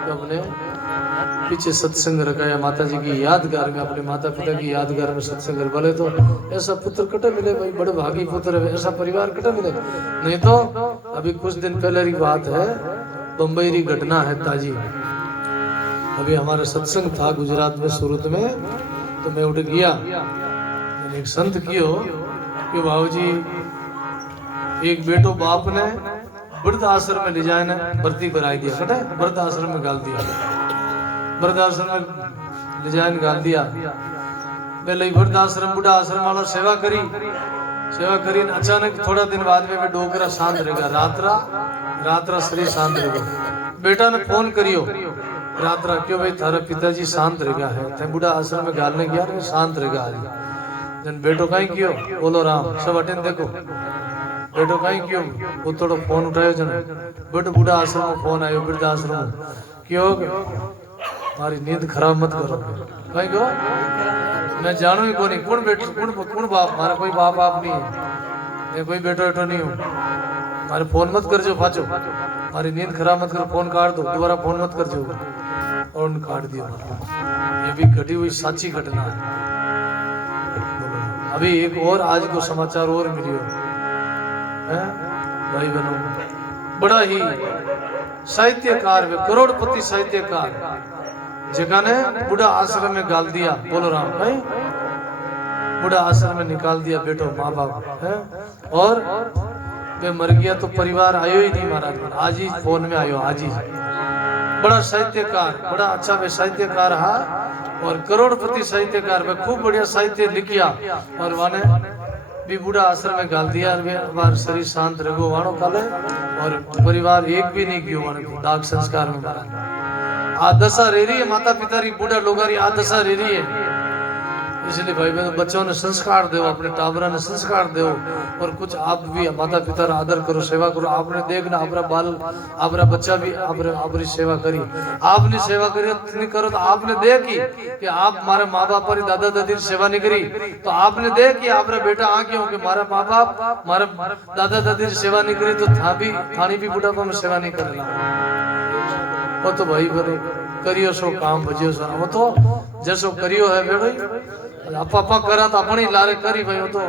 जो अपने पीछे सत्संग रखाया माता जी की यादगार में, अपने माता पिता की यादगार में सत्संग कर बोले तो ऐसा पुत्र कटे मिले भाई, बड़े भागी पुत्र है, ऐसा परिवार कटे मिले। नहीं तो अभी कुछ दिन पहले की बात है, बम्बई की घटना है ताजी। अभी हमारा सत्संग था गुजरात में सूरत में, तो मैं उठ गया, मैंने एक संत कियो कि बाबू जी एक बेटो बाप ने वृद्ध आश्रम में ले जाए ने भर्ती कराई दिया, कटे वृद्ध आश्रम में गाल दिया, वृद्ध आश्रम में ले जाए गाल दिया। पहले वृद्ध आश्रम बुढ़ा आश्रम वाला सेवा करी अचानक थोड़ा दिन बाद में डोकरा शांत रहेगा, रात्रा शरीर शांत रहेगा। बेटा ने फोन करियो रात्रा, क्यों भाई थारा पिताजी शांत रहेगा है, थे बुढ़ा आश्रम में गालने गया रे शांत रहेगा आज। जन बेटो कहीं क्यों बोलो राम सब अटेन देखो, बेटो कहीं क्यों वो थोड़ा फोन उठायो जन बेटो बुढ़ा आश्रम में फोन आयो, वृद्ध आश्रम क्यों हमारी नींद खराब मत करो। कहीं क्यों मैं जानू ही कोनी कौन बेटो कौन बाप, मारा कोई बाप आप नहीं है, मैं कोई बेटो बेटो नहीं हूँ, मारे फोन मत कर जो पाचो, हमारी नींद खराब मत करो, फोन काट दो, दोबारा फोन मत कर जो, और उन काट दिया। ये भी घटी हुई साची घटना है। अभी एक और आज को समाचार और मिलियो है भाई बहनों, बड़ा ही साहित्यकार वे करोड़पति साहित्यकार जगह ने बुढ़ा आश्रम में गाल दिया, बोलो राम भाई, बुढ़ा आश्रम में निकाल दिया बेटो माँ बाप है, और वे मर गया तो परिवार आयो ही नहीं महाराज, आज ही फोन में आयो आज ही। बड़ा साहित्यकार, बड़ा अच्छा वे साहित्यकार हा और करोड़पति साहित्यकार, वे खूब बढ़िया साहित्य लिखिया और वाने भी बुढ़ा आश्रम में गाल दिया, बार शरीर शांत रहो वाणो काले और परिवार एक भी नहीं कियो वाने को दाग संस्कार में मारा। आ दशा रह रही है माता पिता री, बूढ़ा लोगा री आ दशा रह रही है। इसलिए भाई बहनों बच्चों ने संस्कार दो, अपने टाबरा ने संस्कार दो, और कुछ आप भी माता पिता का आदर करो, सेवा करो। आपने देखना अपना बाल अपना बच्चा भी आपरी सेवा करी, आपने सेवा करी नहीं करो तो आपने देखी कि आप हमारे माँ बाप पर दादा दादी सेवा नहीं करी, तो आपने देख कि आपका बेटा आ क्यों कि हमारा माँ बाप हमारे दादा दादी सेवा नहीं करी, तो थानी भी बुढ़ापा में सेवा नहीं करेला। वो तो भाई बने करियो सो काम भजियो सो, वो तो जैसो करियो है बेड़ो आपा करा तो अपनी लारे करी भाई, वो तो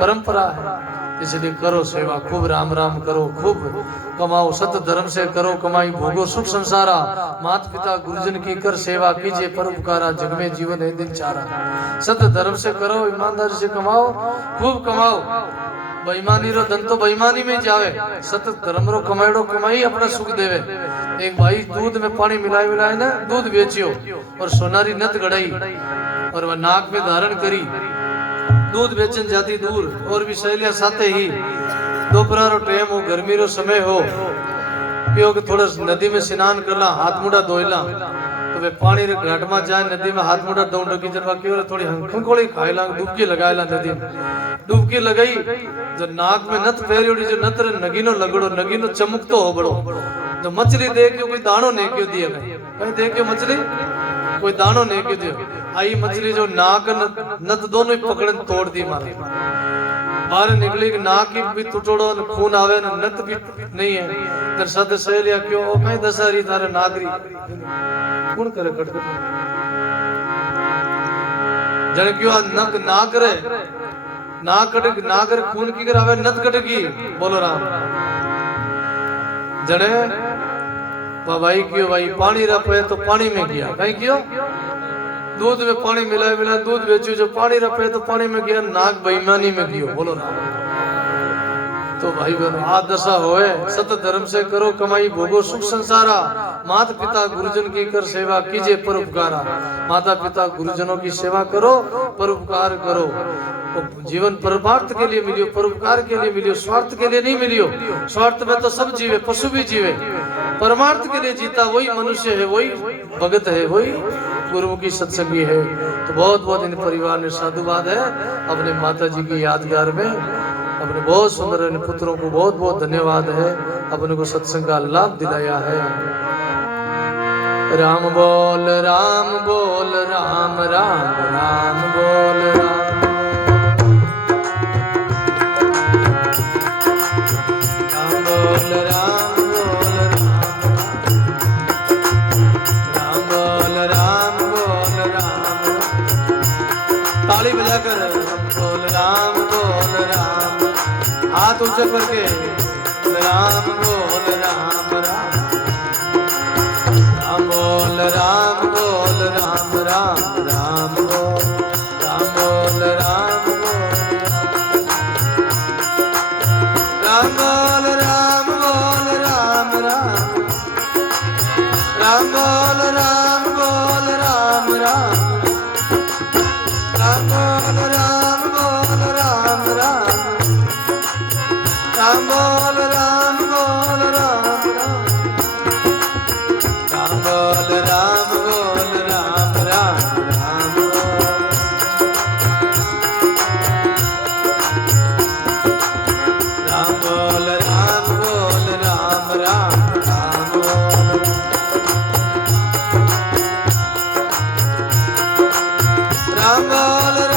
परंपरा है। इसलिए करो सेवा, खूब राम राम करो, खूब कमाओ, सत्य धर्म से करो कमाई, भोगो सुख संसारा, माता पिता गुरुजन की कर सेवा, कीजिए परोपकारा, जग में जीवन है दिन चारा। सत्य धर्म से करो, ईमानदारी से कमाओ, खूब कमाओ। बेईमानी रो धन तो बेईमानी में जावे, सत्य धर्म रो कमाईड़ो कमाई अपना सुख देवे। एक भाई दूध में पानी मिलाए मिलाए ना दूध बेचियो और सोनारी नत गड़ाई और वह नाक में धारण करी, दूध बेचन जाती दूर, और भी सहेलियां साथे ही दोपहर रो टाइम हो, गर्मी रो समय हो, क्यों कि थोड़ा नदी में स्नान करला, हाथ मुड़ा धोइला, तो वे पानी रे घाट में जाए नदी में हाथ मुड़ा धोने की जनवा क्यों थोड़ी हंखोड़ी खाइला, डुबकी लगाइला नदी में, डुबकी लगाई जो नाक में नत फेरियोड़ी, जो नत रे नगीनो लगड़ो, नगीनो चमकतो हो बड़ो, जो मछली देख के कोई दानो नहीं क्यों दिया, कहीं देख के मछली कोई दानो नहीं क्यों दिया, आई मछली जो नाक नत दोनों ही पकड़न तोड़ दी मारे, बाहर निकली कि नाक की भी टुटोड़ो, खून आवे न नत भी नहीं है, तर सद सहेलिया क्यों ओ कहीं दसारी थारे नागरी कौन करे कट जन क्यों नक ना करे, ना कटे ना करे खून की करावे नत कटेगी, बोलो राम। जड़े भाई क्यों भाई पानी रपे तो पानी में गया, कहीं क्यों दूध में पानी मिलाए मिला दूध बेचो, जो पानी रपे तो पानी में गया, नाक बेईमानी में गियो, बोलो राम। तो भाई बहनों आ दशा होए, सत्य धर्म से करो कमाई, भोगो सुख संसारा, माता पिता गुरुजन की कर सेवा, कीजिए परोपकारा। माता पिता गुरुजनों की सेवा करो, परोपकार करो, तो जीवन परमार्थ के लिए मिलियो, परोपकार के लिए मिलियो, स्वार्थ के लिए नहीं मिलियो। स्वार्थ में तो सब जीवे, पशु भी जीवे, परमार्थ के लिए जीता वही मनुष्य है, वही भगत है, वही गुरुमुखी सत्संगी है। तो बहुत बहुत इन परिवार ने साधुवाद है अपने माता जी की यादगार में। अपने बहुत सुंदर इन पुत्रों को बहुत बहुत धन्यवाद है, अपने को सत्संग का लाभ दिलाया है। राम बोल राम बोल राम राम राम बोल राम बोल राम बोल राम बोल राम बोल राम। ताली बजाकर राम बोल राम, हाथ ऊंचे करके राम बोल राम राम बोल राम बोल राम राम राम बोल राम बोल राम बोल राम बोल राम राम राम बोल राम बोल राम राम बोल राम बोल राम राम बोल राम बोल राम राम राम बोल राम बोल राम राम राम बोल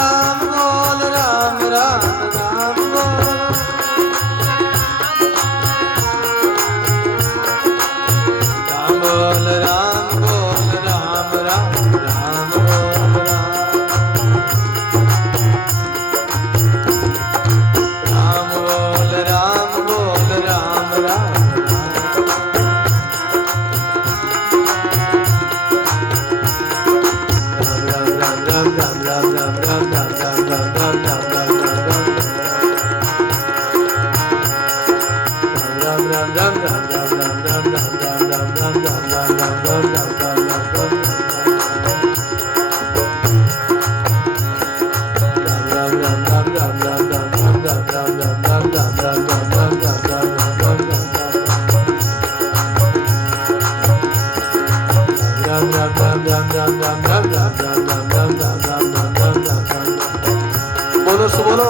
राम बोल राम राम राम बोल राम बोल राम राम राम बोल राम बोल राम बोल राम राम राम राम राम राम राम राम राम राम राम राम बोलो सो बोलो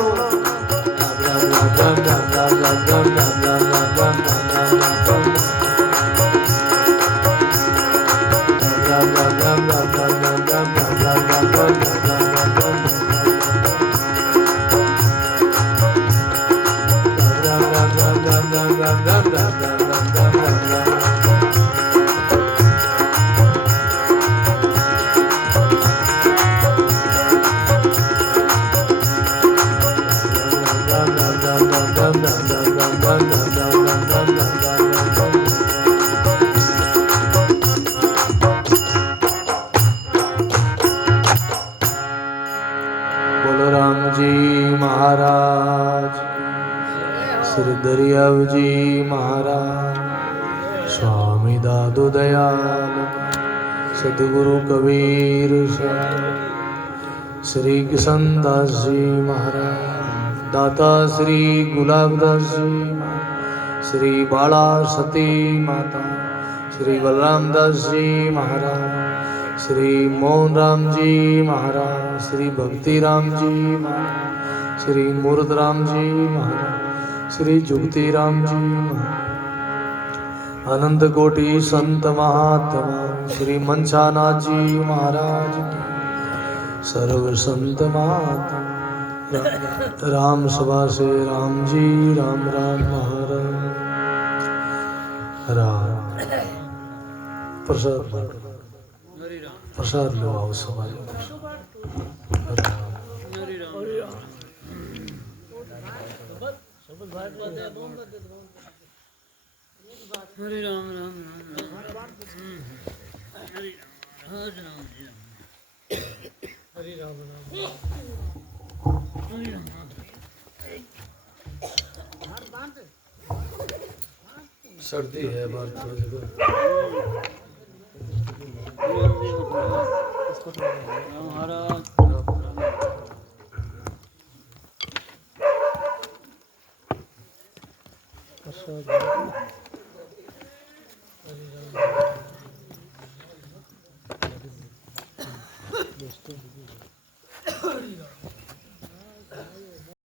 बोलो राम जी महाराज, श्री दरियाव जी महाराज, स्वामी दादू दयाल, सदगुरु कबीर साहब, श्री किशन दास जी महाराज, दाता श्री गुलाबदास जी महाराज, श्री बाला सती माता, श्री बलराम दास जी महाराज, श्री मोहन राम जी महाराज, श्री भक्ति राम जी महाराज, श्री मूर्त राम जी महाराज, श्री जुगती राम जी महाराज, अनंत कोटि संत महात्मा, श्री मनसानाथ जी महाराज की, सर्व संत महात्मा, राम सभा से राम जी राम राम महाराज राम। प्रसाद बांटो, प्रसाद लो आओ सभा हरे राम राम राम राम हरे राम हरे राम सर्दी है बात महाराज तो